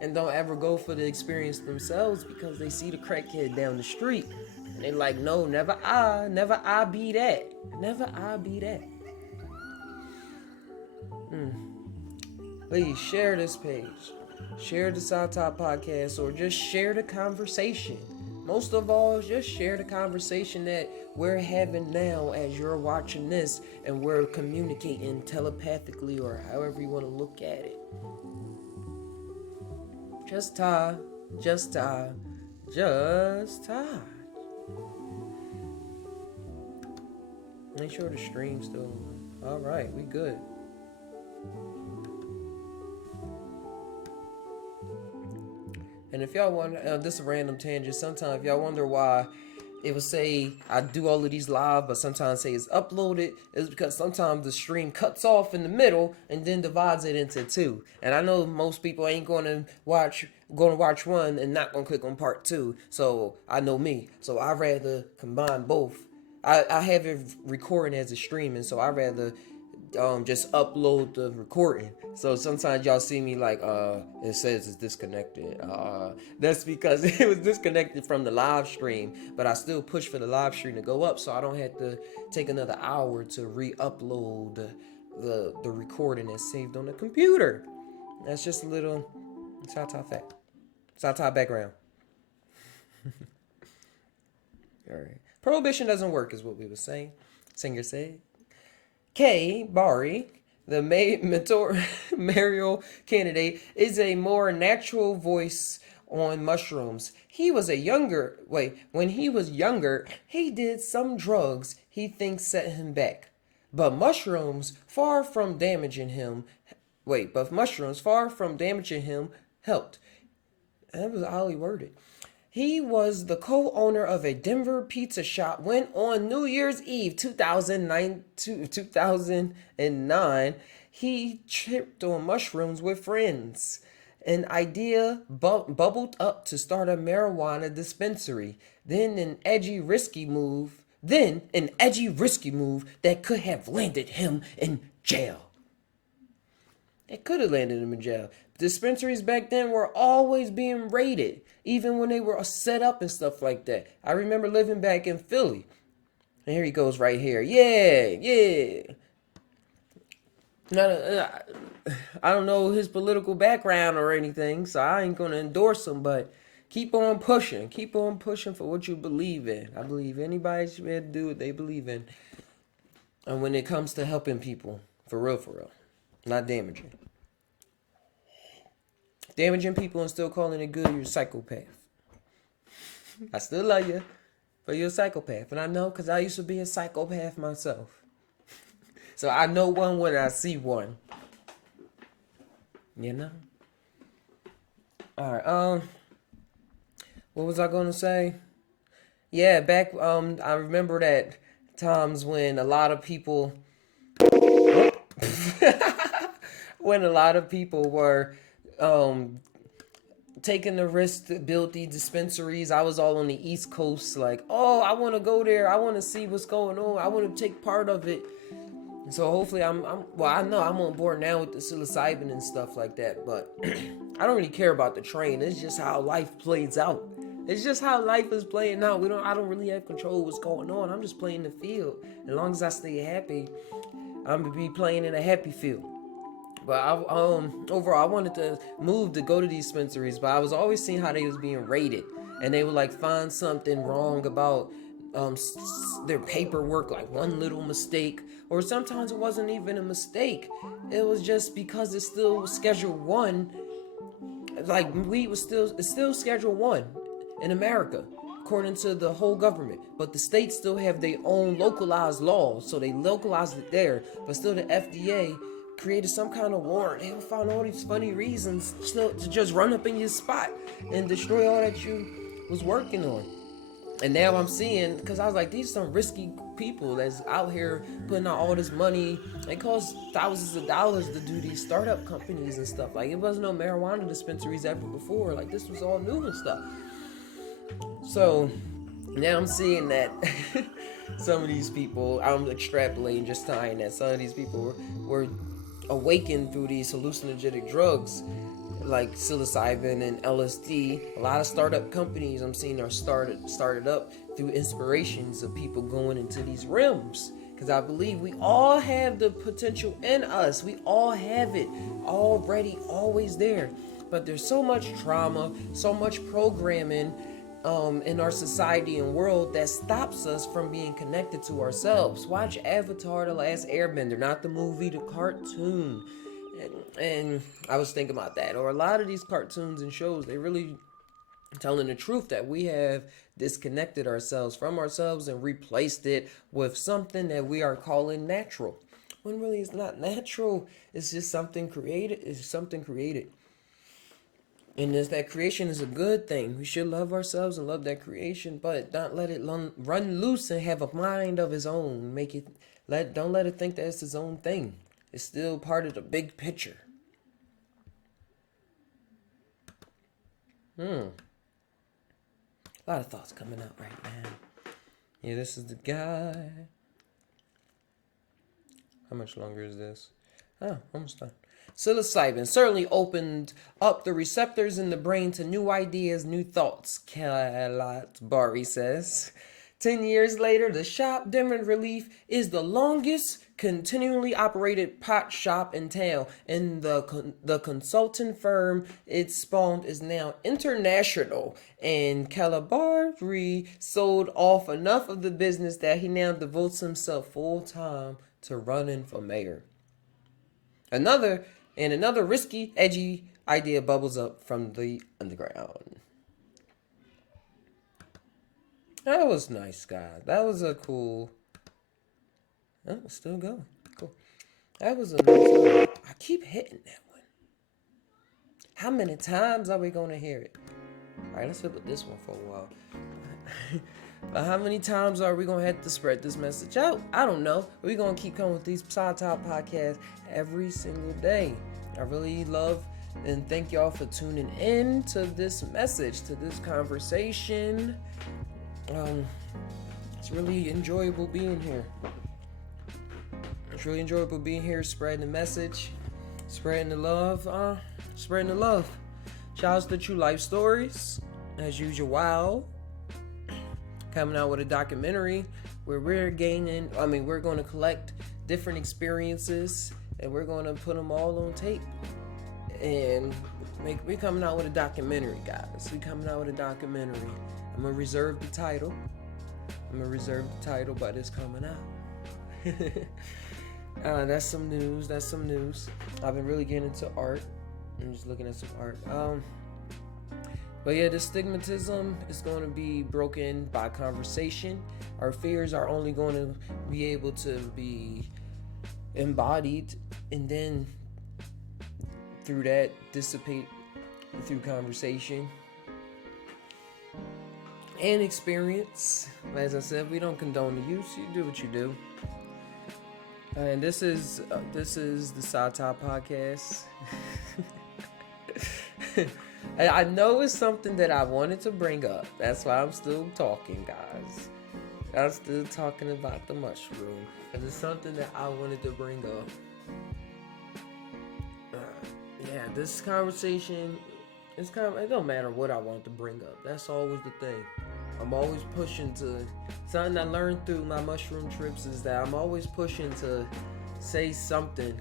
And don't ever go for the experience themselves because they see the crackhead down the street. And they're like, no, never I be that. Never I be that. Please share this page. Share the PSY TAi podcast or just share the conversation. Most of all, just share the conversation that we're having now as you're watching this and we're communicating telepathically or however you want to look at it. JUSt TAi, JUSt TAi, JUSt TAi. Make sure the stream's still on. All right, we good. And if y'all wonder, this is a random tangent. Sometimes if y'all wonder why it would say I do all of these live, but sometimes say it's uploaded, is because sometimes the stream cuts off in the middle and then divides it into two. And I know most people ain't gonna watch one and not gonna click on part two. So I know me. So I rather combine both. I have it recording as a streaming, so I rather just upload the recording. So sometimes y'all see me like it says it's disconnected. That's because it was disconnected from the live stream, but I still push for the live stream to go up so I don't have to take another hour to re-upload the recording that's saved on the computer. That's just a little PSY TAi fact. PSY TAi background. All right. Prohibition doesn't work is what we were saying. Singer said. K. Bari, the mayoral candidate, is a more natural voice on mushrooms. When he was younger, he did some drugs he thinks set him back. But mushrooms, far from damaging him, helped. That was oddly worded. He was the co-owner of a Denver pizza shop when on New Year's Eve 2009, he tripped on mushrooms with friends. An idea bubbled up to start a marijuana dispensary. Then an edgy, risky move that could have landed him in jail. It could have landed him in jail. Dispensaries back then were always being raided, even when they were set up and stuff like that. I remember living back in Philly. And here he goes right here. Yeah. I don't know his political background or anything, so I ain't going to endorse him, but keep on pushing. Keep on pushing for what you believe in. I believe anybody should be able to do what they believe in. And when it comes to helping people, for real, not damaging. Damaging people and still calling it good, you're a psychopath. I still love you, but you're a psychopath. And I know because I used to be a psychopath myself. So I know one when I see one. You know? Alright, what was I going to say? Yeah, back, I remember that times when a lot of people... when a lot of people were... taking the risk to build these dispensaries. I was all on the East Coast, like, oh, I want to go there. I want to see what's going on. I want to take part of it. So hopefully I know I'm on board now with the psilocybin and stuff like that, but I don't really care about the train. It's just how life plays out. It's just how life is playing out. I don't really have control of what's going on. I'm just playing the field. As long as I stay happy, I'm gonna be playing in a happy field. But overall, I wanted to move to go to these dispensaries, but I was always seeing how they was being rated, and they would like find something wrong about their paperwork, like one little mistake, or sometimes it wasn't even a mistake. It was just because it's still Schedule 1. Like it's still Schedule 1 in America, according to the whole government. But the states still have their own localized laws, so they localized it there. But still, the FDA created some kind of warrant. They would find all these funny reasons still to just run up in your spot and destroy all that you was working on. And now I'm seeing, because I was like, these some risky people that's out here putting out all this money. It costs thousands of dollars to do these startup companies and stuff. Like, it wasn't no marijuana dispensaries ever before. Like, this was all new and stuff. So now I'm seeing that some of these people, I'm extrapolating, just tying that some of these people were awakened through these hallucinogenic drugs like psilocybin and LSD. A lot of startup companies I'm seeing are started up through inspirations of people going into these realms. Because I believe we all have the potential in us. We all have it already, always there. But there's so much trauma, so much programming in our society and world that stops us from being connected to ourselves. Watch Avatar: The Last Airbender, not the movie, the cartoon. And I was thinking about that. Or a lot of these cartoons and shows, they really telling the truth that we have disconnected ourselves from ourselves and replaced it with something that we are calling natural. When really it's not natural. It's just something created. It's something created. And that creation is a good thing. We should love ourselves and love that creation, but not let it run loose and have a mind of its own. Don't let it think that it's its own thing. It's still part of the big picture. A lot of thoughts coming out right now. Yeah, this is the guy. How much longer is this? Oh, almost done. Psilocybin certainly opened up the receptors in the brain to new ideas, new thoughts, Bari says. 10 years later, the shop, Demon Relief, is the longest continually operated pot shop in town, and the consulting firm it spawned is now international. And Calabari sold off enough of the business that he now devotes himself full time to running for mayor. Another risky, edgy idea bubbles up from the underground. That was nice, guys. That was a cool. Oh, it's still going. Cool. That was a nice one. I keep hitting that one. How many times are we going to hear it? All right, let's hit with this one for a while. But how many times are we going to have to spread this message out? I don't know. We're going to keep coming with these PSY TAi podcasts every single day. I really love and thank y'all for tuning in to this message, to this conversation. It's really enjoyable being here. It's really enjoyable being here, spreading the message, spreading the love, Shouts to True Life Stories, as usual. Coming out with a documentary where we're going to collect different experiences and we're going to put them all on tape. And we're coming out with a documentary, guys. We're coming out with a documentary. I'm going to reserve the title. But it's coming out. That's some news. I've been really getting into art. I'm just looking at some art. But yeah, the stigmatism is going to be broken by conversation. Our fears are only going to be able to be embodied and then through that dissipate through conversation and experience. As I said, we don't condone the use. You do what you do. And this is the PSY TAi podcast. I know it's something that I wanted to bring up. That's why I'm still talking, guys. I'm still talking about the mushroom. Because it's something that I wanted to bring up. This conversation, it don't matter what I want to bring up. That's always the thing. I'm always pushing to, something I learned through my mushroom trips is that I'm always pushing to say something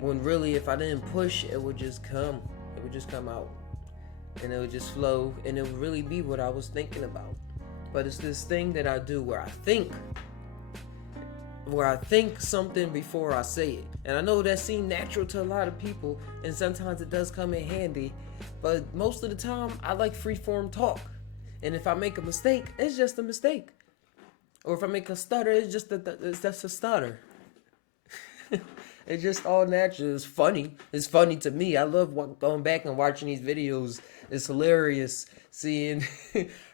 when really if I didn't push, it would just come. It would just come out. And it would just flow, and it would really be what I was thinking about. But it's this thing that I do where I think something before I say it. And I know that seems natural to a lot of people, and sometimes it does come in handy, but most of the time I like free form talk. And if I make a mistake, it's just a mistake. Or if I make a stutter, it's just it's just a stutter. It's just all natural. It's funny. It's funny to me. I love going back and watching these videos. It's hilarious seeing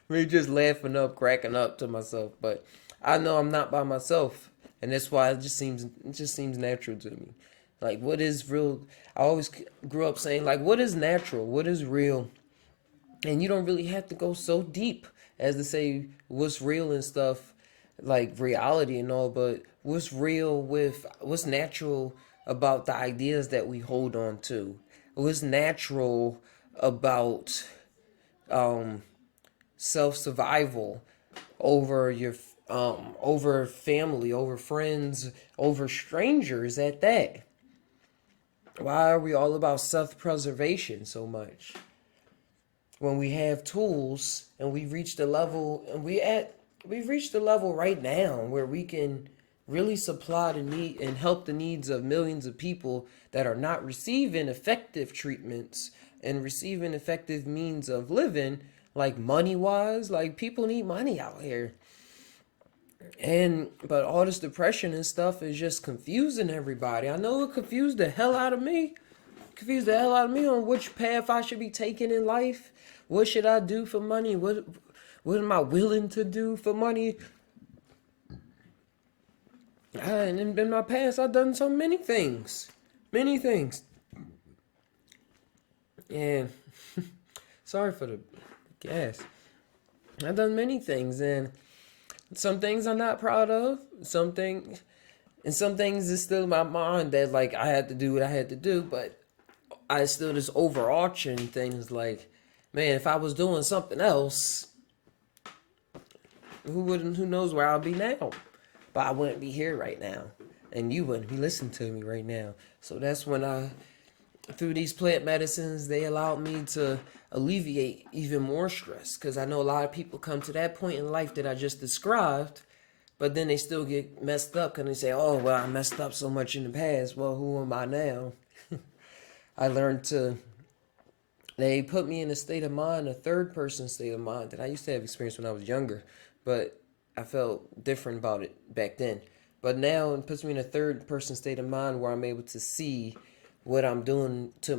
me just laughing up, cracking up to myself. But I know I'm not by myself, and that's why it just seems natural to me. Like, what is real? I always grew up saying, like, what is natural? What is real? And you don't really have to go so deep as to say what's real and stuff, like reality and all, but what's natural about the ideas that we hold on to. What's natural about self-survival over your over family, over friends, over strangers at that. Why are we all about self-preservation so much? When we have tools and we've reached a level right now where we can really supply the need and help the needs of millions of people that are not receiving effective treatments and receiving effective means of living, like money wise. Like, people need money out here. But all this depression and stuff is just confusing everybody. I know it confused the hell out of me. On which path I should be taking in life. What should I do for money? What am I willing to do for money? And in my past, I've done so many things. Many things. And sorry for the gas. I've done many things, and some things I'm not proud of. Some things is still in my mind that, like, I had to do what I had to do, but I still, this overarching thing is like, man, if I was doing something else, who knows where I'll be now? But I wouldn't be here right now, and you wouldn't be listening to me right now. So that's when through these plant medicines, they allowed me to alleviate even more stress, because I know a lot of people come to that point in life that I just described, but then they still get messed up because they say, oh, well, I messed up so much in the past. Well, who am I now? They put me in a state of mind, a third person state of mind that I used to have experienced when I was younger, but I felt different about it back then. But now it puts me in a third person state of mind where I'm able to see what I'm doing to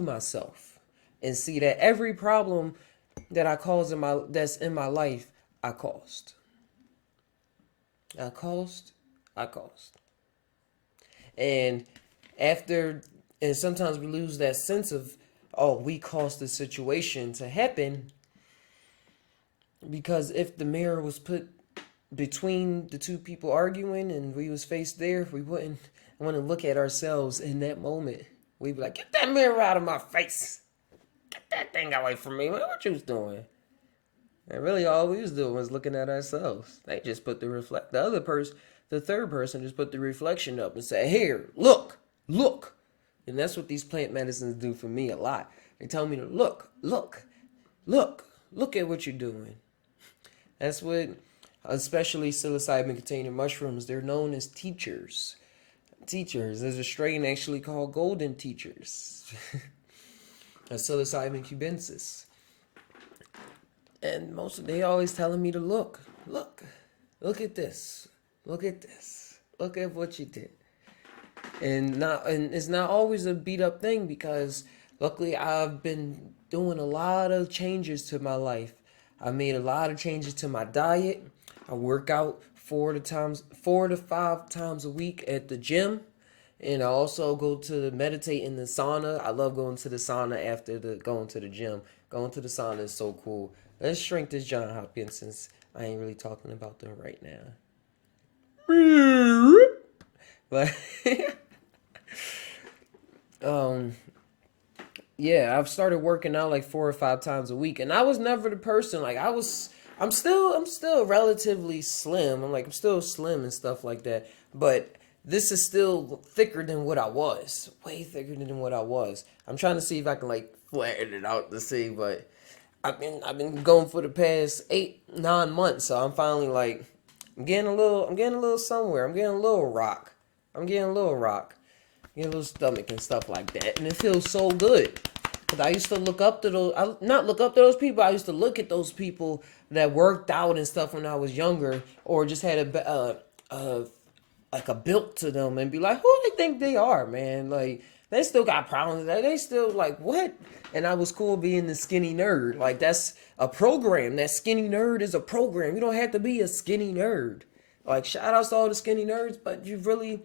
myself, and see that every problem that I cause that's in my life, I caused. I caused. And after, and sometimes we lose that sense of, oh, we caused the situation to happen, because if the mirror was put between the two people arguing and we was faced there, we wouldn't want to look at ourselves in that moment. We'd be like, get that mirror out of my face. Get that thing away from me. What you was doing? And really all we was doing was looking at ourselves. They just put the third person just put the reflection up and say, here, look. And that's what these plant medicines do for me a lot. They tell me to look at what you're doing. That's what, especially psilocybin containing mushrooms, they're known as teachers. There's a strain actually called golden teachers. A psilocybin cubensis. And they always telling me to look at this. Look at what you did. And it's not always a beat up thing, because luckily I've been doing a lot of changes to my life. I made a lot of changes to my diet. I work out 4 to 5 times a week at the gym. And I also go to meditate in the sauna. I love going to the sauna after going to the gym. Going to the sauna is so cool. Let's shrink this John Hopkins, since I ain't really talking about them right now. But yeah, I've started working out like 4 or 5 times a week, and I was never the person. Like, I'm still relatively slim. I'm still slim and stuff like that. But this is still thicker than what I was. Way thicker than what I was. I'm trying to see if I can like flatten it out to see, but I've been going for the past 8-9 months, so I'm finally like I'm getting a little somewhere. I'm getting a little rock. Getting a little stomach and stuff like that, and it feels so good. Cause I used to look up to those, not look up to those people. I used to look at those people that worked out and stuff when I was younger, or just had like a built to them, and be like, who do they think they are, man? Like they still got problems. They still like what? And I was cool being the skinny nerd. Like that's a program. That skinny nerd is a program. You don't have to be a skinny nerd. Like shout outs to all the skinny nerds, but you really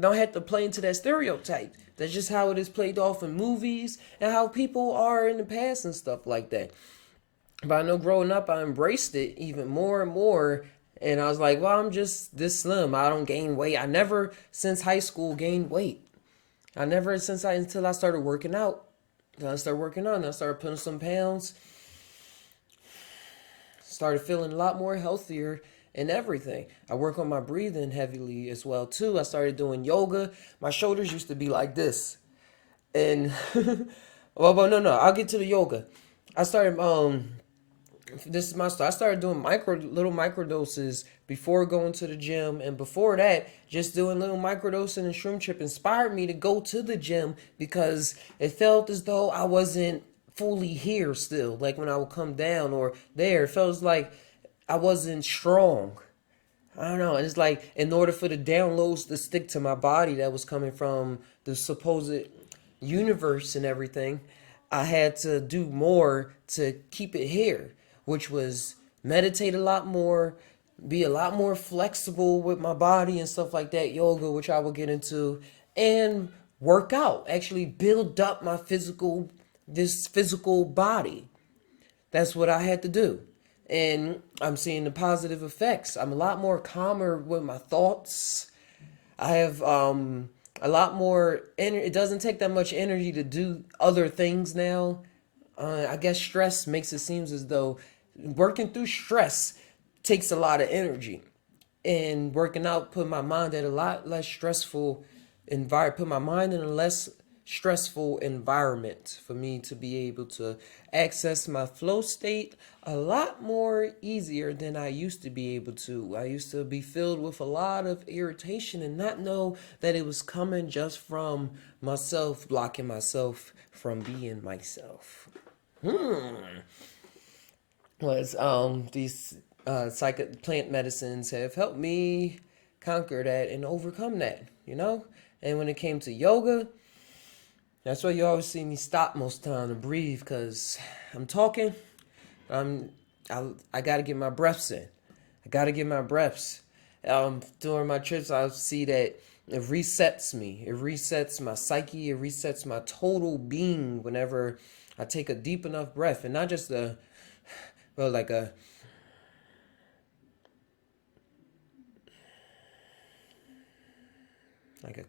don't have to play into that stereotype. That's just how it is played off in movies and how people are in the past and stuff like that. But I know growing up, I embraced it even more and more. And I was like, well, I'm just this slim. I don't gain weight. I never, since high school, gained weight. I never, until I started working out. Then I started working out and I started putting some pounds. Started feeling a lot more healthier and everything. I work on my breathing heavily as well too. I started doing yoga. My shoulders used to be like this. And well, no, I'll get to the yoga. I started this is my story. I started doing little micro doses before going to the gym, and before that, just doing little microdosing and shroom trip inspired me to go to the gym because it felt as though I wasn't fully here still. Like when I would come down or there, it felt like I wasn't strong. I don't know. And it's like in order for the downloads to stick to my body that was coming from the supposed universe and everything, I had to do more to keep it here, which was meditate a lot more, be a lot more flexible with my body and stuff like that, yoga, which I will get into, and work out, actually build up my this physical body. That's what I had to do. And I'm seeing the positive effects. I'm a lot more calmer with my thoughts. I have a lot more energy. It doesn't take that much energy to do other things now. I guess stress makes it seem as though working through stress takes a lot of energy. And working out put my mind at a lot less stressful environment, put my mind in a less stressful environment for me to be able to access my flow state a lot more easier than I used to be able to. I used to be filled with a lot of irritation and not know that it was coming just from myself, blocking myself from being myself. Was these plant medicines have helped me conquer that and overcome that, you know? And when it came to yoga, that's why you always see me stop most of the time to breathe because I'm talking. I'm I gotta get my breaths in. I gotta get my breaths. During my trips, I see that it resets me. It resets my psyche. It resets my total being whenever I take a deep enough breath, and not just like a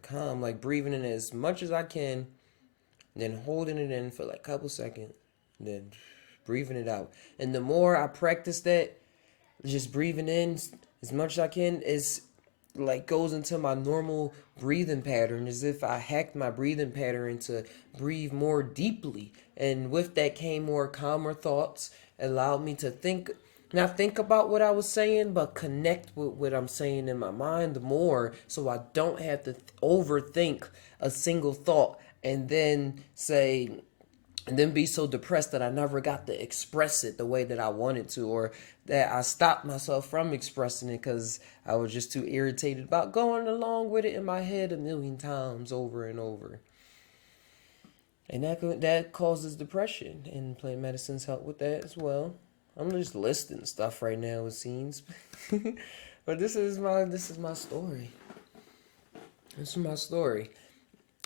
calm, like breathing in as much as I can, then holding it in for like a couple seconds, then breathing it out. And the more I practice that, just breathing in as much as I can is like goes into my normal breathing pattern, as if I hacked my breathing pattern to breathe more deeply. And with that came more calmer thoughts, allowed me to not think about what I was saying, but connect with what I'm saying in my mind more, so I don't have to overthink a single thought and then be so depressed that I never got to express it the way that I wanted to, or that I stopped myself from expressing it because I was just too irritated about going along with it in my head a million times over and over. And that causes depression, and plant medicines help with that as well. I'm just listing stuff right now, it seems. But this is my story. This is my story.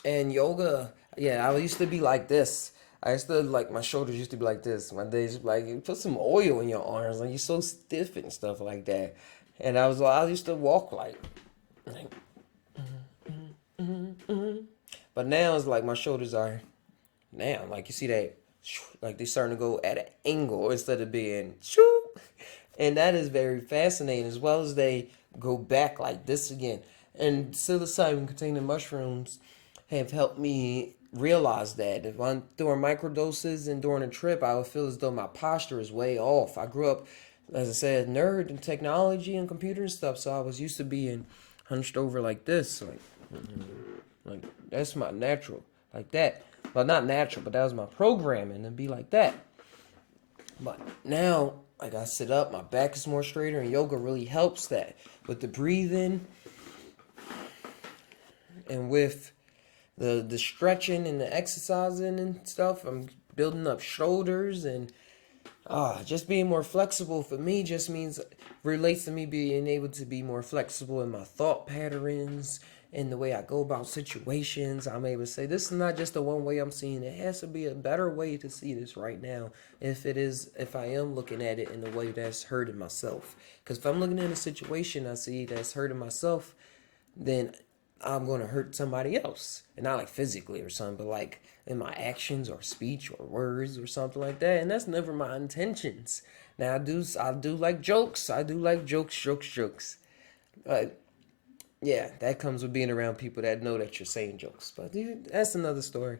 And yoga, yeah, I used to be like this. I used to like my shoulders used to be like this. My days like you put some oil in your arms, like you're so stiff and stuff like that. And I used to walk like but now it's like my shoulders are now like you see that like they're starting to go at an angle instead of being and that is very fascinating, as well as they go back like this again. And psilocybin containing mushrooms have helped me realize that if I'm doing microdoses and during a trip, I would feel as though my posture is way off. I grew up, as I said, nerd in technology and computer and stuff, so I was used to being hunched over like this, like that's my natural, like that. Well, not natural, but that was my programming to be like that. But now, like I sit up, my back is more straighter, and yoga really helps that with the breathing and with the stretching and the exercising and stuff. I'm building up shoulders, and just being more flexible for me just means relates to me being able to be more flexible in my thought patterns and the way I go about situations. I'm able to say this is not just the one way I'm seeing it. It has to be a better way to see this right now. If I am looking at it in a way that's hurting myself. Because if I'm looking at a situation I see that's hurting myself, then I'm going to hurt somebody else. And not like physically or something, but like in my actions or speech or words or something like that. And that's never my intentions. Now I do like jokes. I do like jokes. But yeah, that comes with being around people that know that you're saying jokes. But dude, that's another story.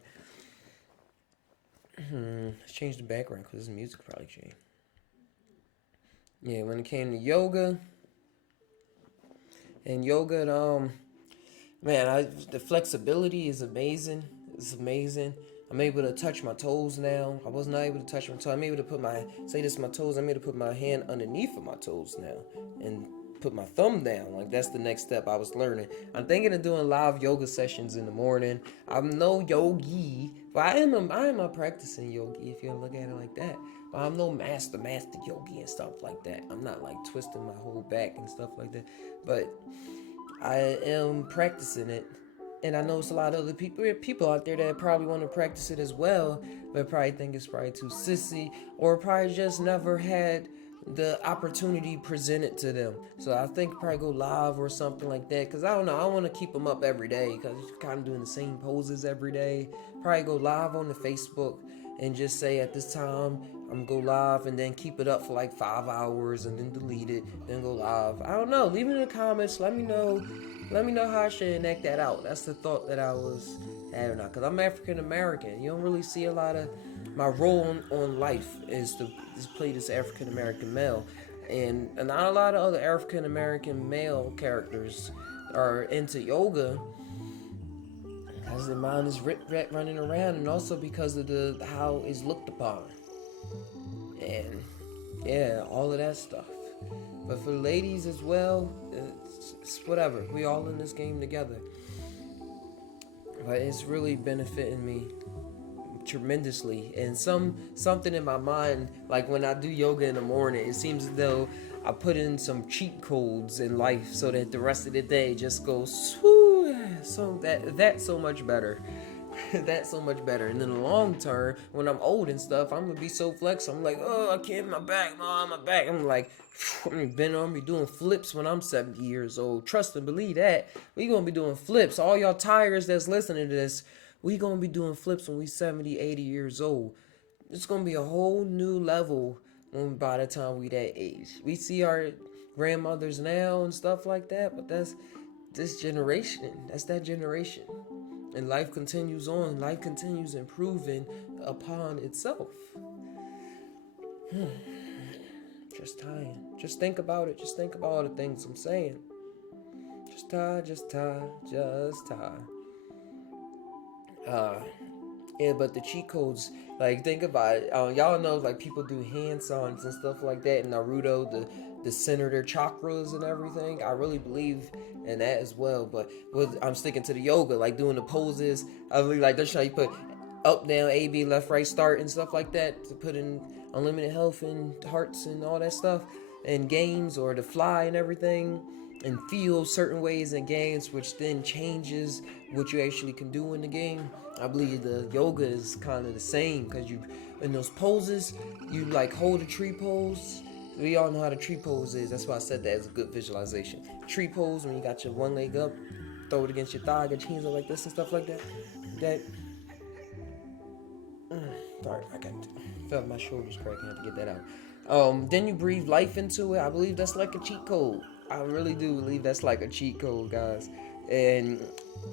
Let's change the background because the music probably changed. Yeah, when it came to yoga, man, the flexibility is amazing. It's amazing. I'm able to touch my toes now. I was not able to touch my toes. I'm able to put my toes. I'm able to put my hand underneath of my toes now and put my thumb down. Like that's the next step I was learning. I'm thinking of doing live yoga sessions in the morning. I'm no yogi, but I am a practicing yogi if you look at it like that. But I'm no master yogi and stuff like that. I'm not like twisting my whole back and stuff like that. But I am practicing it, and I know it's a lot of other people out there that probably want to practice it as well, but probably think it's probably too sissy, or probably just never had the opportunity presented to them. So I think probably go live or something like that, because I don't know, I want to keep them up every day, because you're kind of doing the same poses every day. Probably go live on the Facebook and just say at this time I'm go live, and then keep it up for like 5 hours and then delete it, then go live. I don't know. Leave it in the comments. Let me know how I should enact that out. That's the thought that I was having now, because I'm African American. You don't really see a lot of my role on life is to play this African American male, and not a lot of other African American male characters are into yoga because their mind is running around, and also because of how it's looked upon, and yeah, all of that stuff. But for the ladies as well, it's whatever. We all in this game together. But it's really benefiting me tremendously. And something in my mind, like when I do yoga in the morning, it seems as though I put in some cheat codes in life so that the rest of the day just goes so that's so much better. That's so much better. And in the long term, when I'm old and stuff, I'm gonna be so flexible. I'm like, oh, I can't, my back. I'm like, I'm gonna bend on me doing flips when I'm 70 years old. Trust and believe that. We gonna be doing flips. All y'all Tai'ers that's listening to this, we gonna be doing flips when we 70, 80 years old. It's gonna be a whole new level by the time we that age. We see our grandmothers now and stuff like that, but that's this generation. That's that generation. And life continues on. Life continues improving upon itself. Just tying. Just think about it. Just think about all the things I'm saying. Just tie, just tie, just tie. Yeah, but the cheat codes, like think about it. Y'all know like people do hand signs and stuff like that in Naruto, the center their chakras and everything. I really believe in that as well. But I'm sticking to the yoga, like doing the poses. I really like that's how you put up, down, A, B, left, right, start and stuff like that to put in unlimited health and hearts and all that stuff and games, or to fly and everything, and feel certain ways in games, which then changes what you actually can do in the game. I believe the yoga is kind of the same, because you in those poses, you like hold a tree pose. We all know how the tree pose is. That's why I said that as a good visualization. Tree pose, when you got your one leg up, throw it against your thigh, get your hands up like this and stuff like that. Sorry, felt my shoulders cracking. I had to get that out. Then you breathe life into it. I believe that's like a cheat code. I really do believe that's like a cheat code, guys. And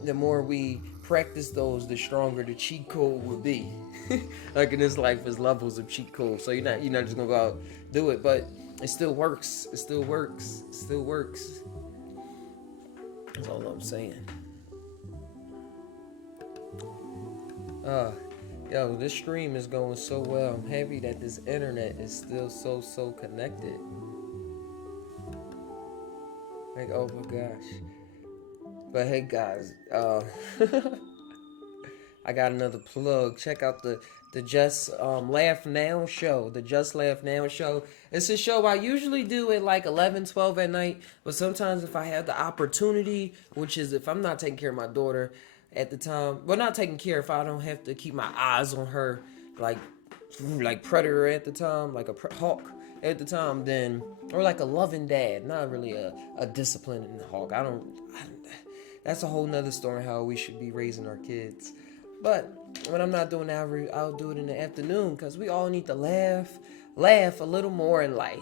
the more we practice those, the stronger the cheat code will be. Like in this life, there's levels of cheat code. So you're not just gonna go out and do it, but it still works. It still works. It still works. That's all I'm saying. Yo, this stream is going so well. I'm happy that this internet is still so connected. Like, oh my gosh. But hey guys, I got another plug. Check out the JUSt Laugh Now show. The JUSt Laugh Now show. It's a show I usually do at like 11, 12 at night. But sometimes if I have the opportunity, which is if I'm not taking care of my daughter at the time. Well, not taking care if I don't have to keep my eyes on her like Predator at the time, like a hawk at the time, then, or like a loving dad, not really a disciplining hawk. That's a whole nother story how we should be raising our kids. But when I'm not doing that, I'll do it in the afternoon because we all need to laugh a little more in life.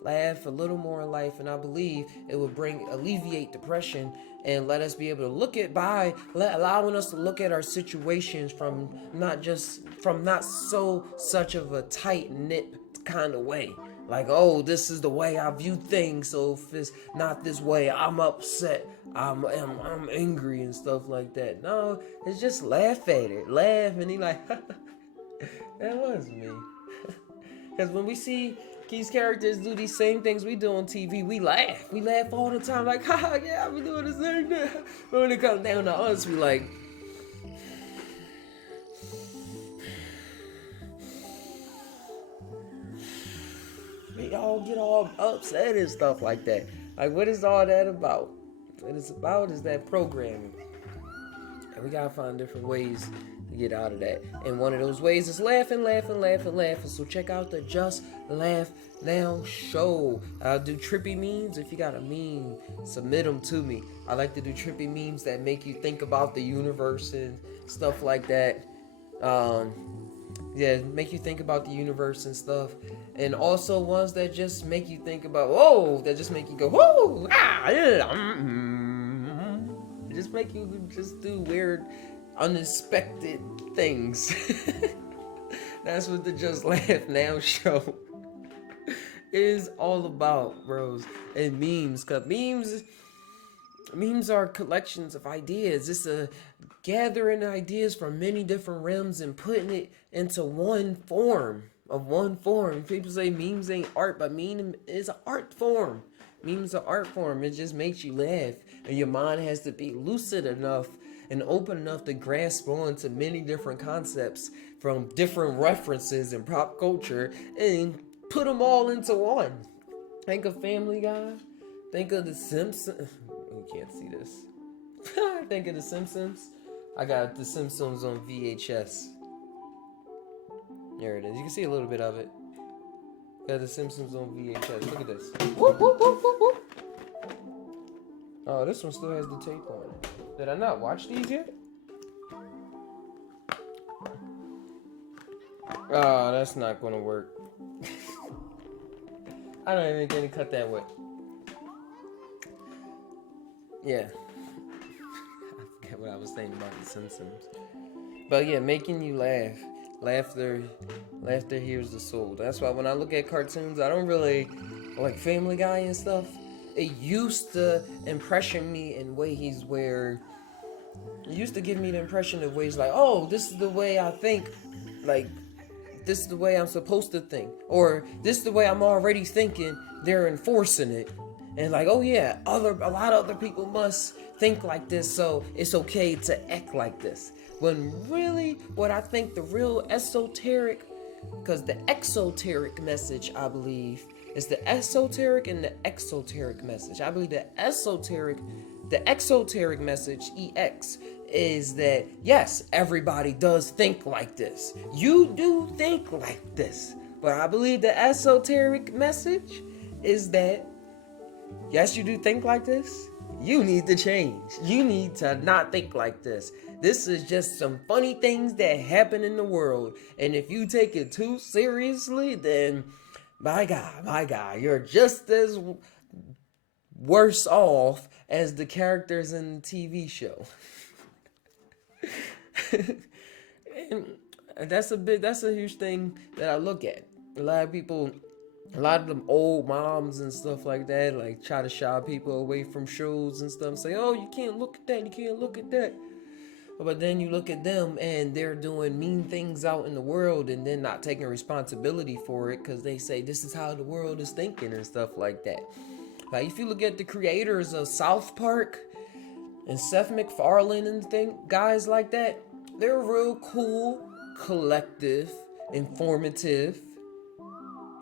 Laugh a little more in life, and I believe it will alleviate depression and let us be able to look at allowing us to look at our situations from not such of a tight knit kind of way. Like, oh, this is the way I view things, so if it's not this way, I'm upset, I'm angry and stuff like that. No, it's just laugh at it. Laugh, and he like, that was me. Because when we see these characters do these same things we do on TV, we laugh. We laugh all the time, like, haha, yeah, I be doing the same thing. But when it comes down to us, we like, we all get all upset and stuff like that. Like, what is all that about? What it's about is that programming. And we gotta find different ways to get out of that. And one of those ways is laughing. So check out the JUSt Laugh Now show. I'll do trippy memes. If you got a meme, submit them to me. I like to do trippy memes that make you think about the universe and stuff like that. Make you think about the universe and stuff. And also ones that just make you think about, whoa, that just make you go, whoa, just make you just do weird, unexpected things. That's what the JUSt Laugh Now show is all about, bros. And memes, cause memes are collections of ideas. It's a gathering ideas from many different realms and putting it into one form. People say memes ain't art, but meme is an art form. Memes are art form. It just makes you laugh, and your mind has to be lucid enough and open enough to grasp on to many different concepts from different references in pop culture and put them all into one. Think of Family Guy. Think of The Simpsons. You can't see this. Think of The Simpsons. I got The Simpsons on VHS. There it is. You can see a little bit of it. Got The Simpsons on VHS. Look at this. Whoop, whoop, whoop, whoop, whoop. Oh, this one still has the tape on it. Did I not watch these yet? Oh, that's not gonna work. I don't even get to cut that way. Yeah. I forget what I was saying about The Simpsons. But yeah, making you laugh. Laughter heals the soul. That's why when I look at cartoons, I don't really like Family Guy and stuff. It used to impression me in ways where it used to give me the impression of ways like, oh, this is the way I think, like this is the way I'm supposed to think, or this is the way I'm already thinking. They're enforcing it, and like, oh yeah, a lot of other people must think like this, so it's okay to act like this. When really, what I think the real esoteric, because the exoteric message, I believe, is the esoteric and the exoteric message. I believe the exoteric message, EX, is that yes, everybody does think like this. You do think like this. But I believe the esoteric message is that yes, you do think like this. You need to change. You need to not think like this. This is just some funny things that happen in the world. And if you take it too seriously, then my God, you're just as worse off as the characters in the TV show. And that's a huge thing that I look at. A lot of them old moms and stuff like that, like try to shy people away from shows and stuff and say, oh, you can't look at that, you can't look at that. But then you look at them and they're doing mean things out in the world and then not taking responsibility for it because they say this is how the world is thinking and stuff like that. Like if you look at the creators of South Park and Seth MacFarlane and guys like that, they're real cool, collective, informative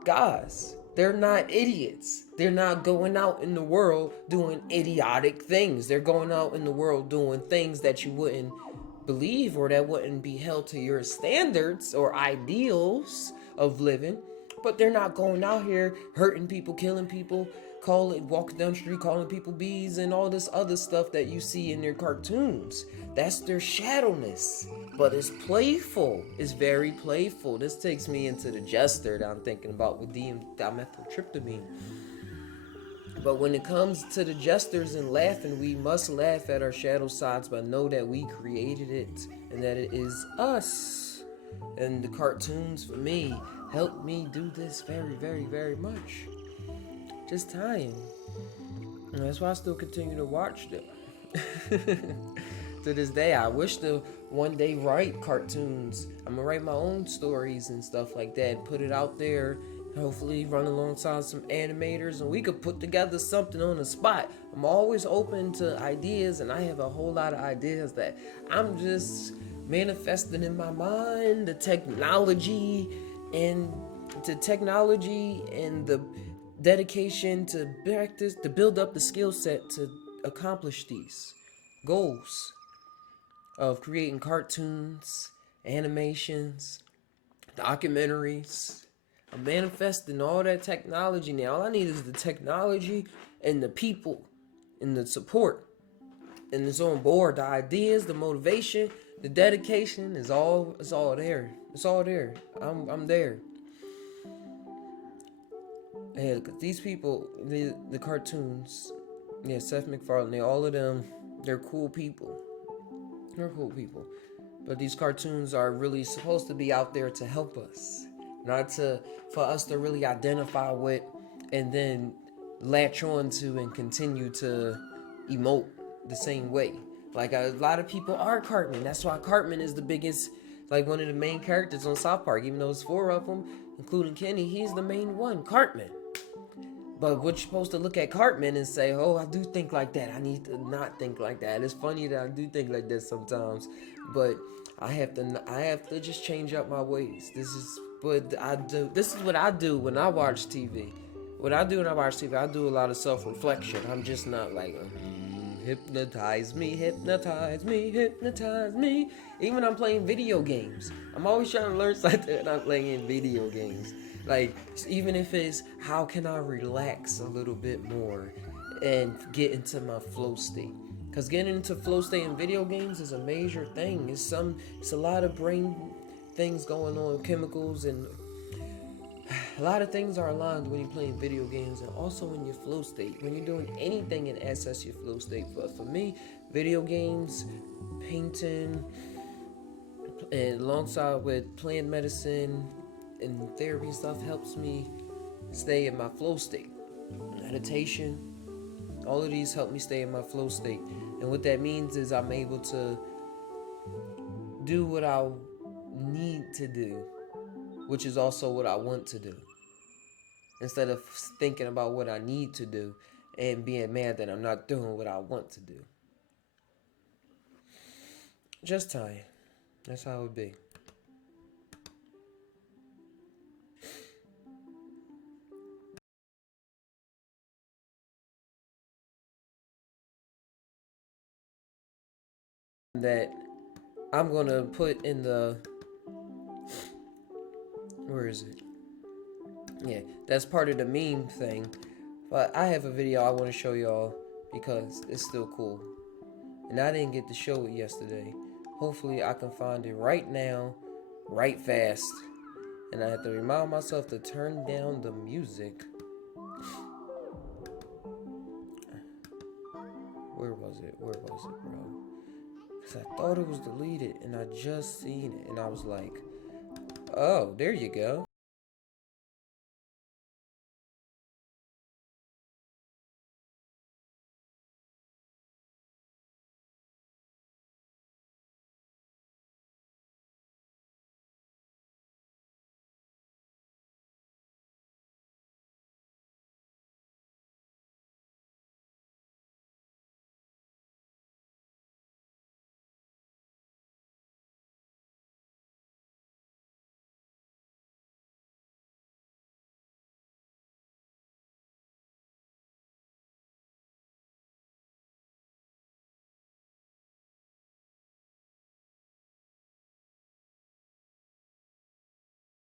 guys. They're not idiots. They're not going out in the world doing idiotic things. They're going out in the world doing things that you wouldn't believe or that wouldn't be held to your standards or ideals of living. But they're not going out here hurting people, killing people, walking down the street, calling people bees, and all this other stuff that you see in their cartoons. That's their shadowness. But it's playful. It's very playful. This takes me into the jester that I'm thinking about with dimethyltryptamine. But when it comes to the jesters and laughing, we must laugh at our shadow sides, but know that we created it and that it is us. And the cartoons, for me, helped me do this very, very, very much. Just tying. And that's why I still continue to watch them. To this day, I wish to one day write cartoons. I'm gonna write my own stories and stuff like that and put it out there. Hopefully run alongside some animators and we could put together something on the spot. I'm always open to ideas and I have a whole lot of ideas that I'm just manifesting in my mind. The technology and the dedication to practice, to build up the skill set to accomplish these goals of creating cartoons, animations, documentaries. I'm manifesting all that technology now. All I need is the technology and the people and the support. And it's on board. The ideas, the motivation, the dedication is all there. It's all there. I'm there. Yeah, cause these people, the cartoons, yeah, Seth MacFarlane, all of them, they're cool people. They're cool people. But these cartoons are really supposed to be out there to help us. Not for us to really identify with and then latch on to and continue to emote the same way. Like a lot of people are Cartman. That's why Cartman is the biggest, like one of the main characters on South Park. Even though there's 4 of them, including Kenny, he's the main one, Cartman. But we're supposed to look at Cartman and say, oh, I do think like that. I need to not think like that. It's funny that I do think like that sometimes. But I have to just change up my ways. This is what I do when I watch TV. What I do when I watch TV, I do a lot of self-reflection. I'm just not like, hypnotize me, hypnotize me, hypnotize me. Even when I'm playing video games, I'm always trying to learn something when I'm playing video games. Like, even if it's how can I relax a little bit more and get into my flow state. Because getting into flow state in video games is a major thing. It's a lot of brain things going on, chemicals, and a lot of things are aligned when you're playing video games and also in your flow state. When you're doing anything in access your flow state. But for me, video games, painting, and alongside with plant medicine and therapy stuff helps me stay in my flow state. Meditation, all of these help me stay in my flow state. And what that means is I'm able to do what I need to do, which is also what I want to do. Instead of thinking about what I need to do and being mad that I'm not doing what I want to do. Just time. That's how it would be. That I'm gonna put in the, where is it? Yeah, that's part of the meme thing. But I have a video I want to show y'all because it's still cool. And I didn't get to show it yesterday. Hopefully I can find it right now, right fast. And I have to remind myself to turn down the music. Where was it, bro? Because I thought it was deleted and I just seen it. And I was like, oh, there you go.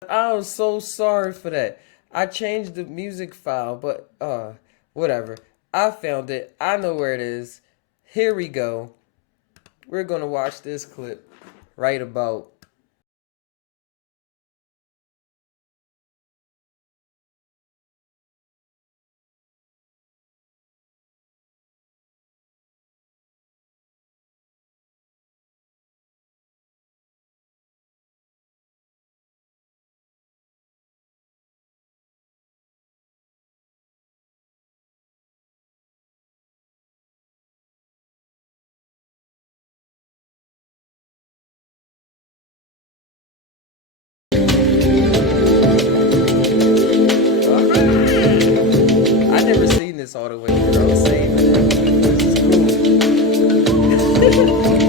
I'm so sorry for that. I changed the music file, but whatever. I found it. I know where it is. Here we go. We're gonna watch this clip right about. I never seen this all the way through. I was saying that. This is cool.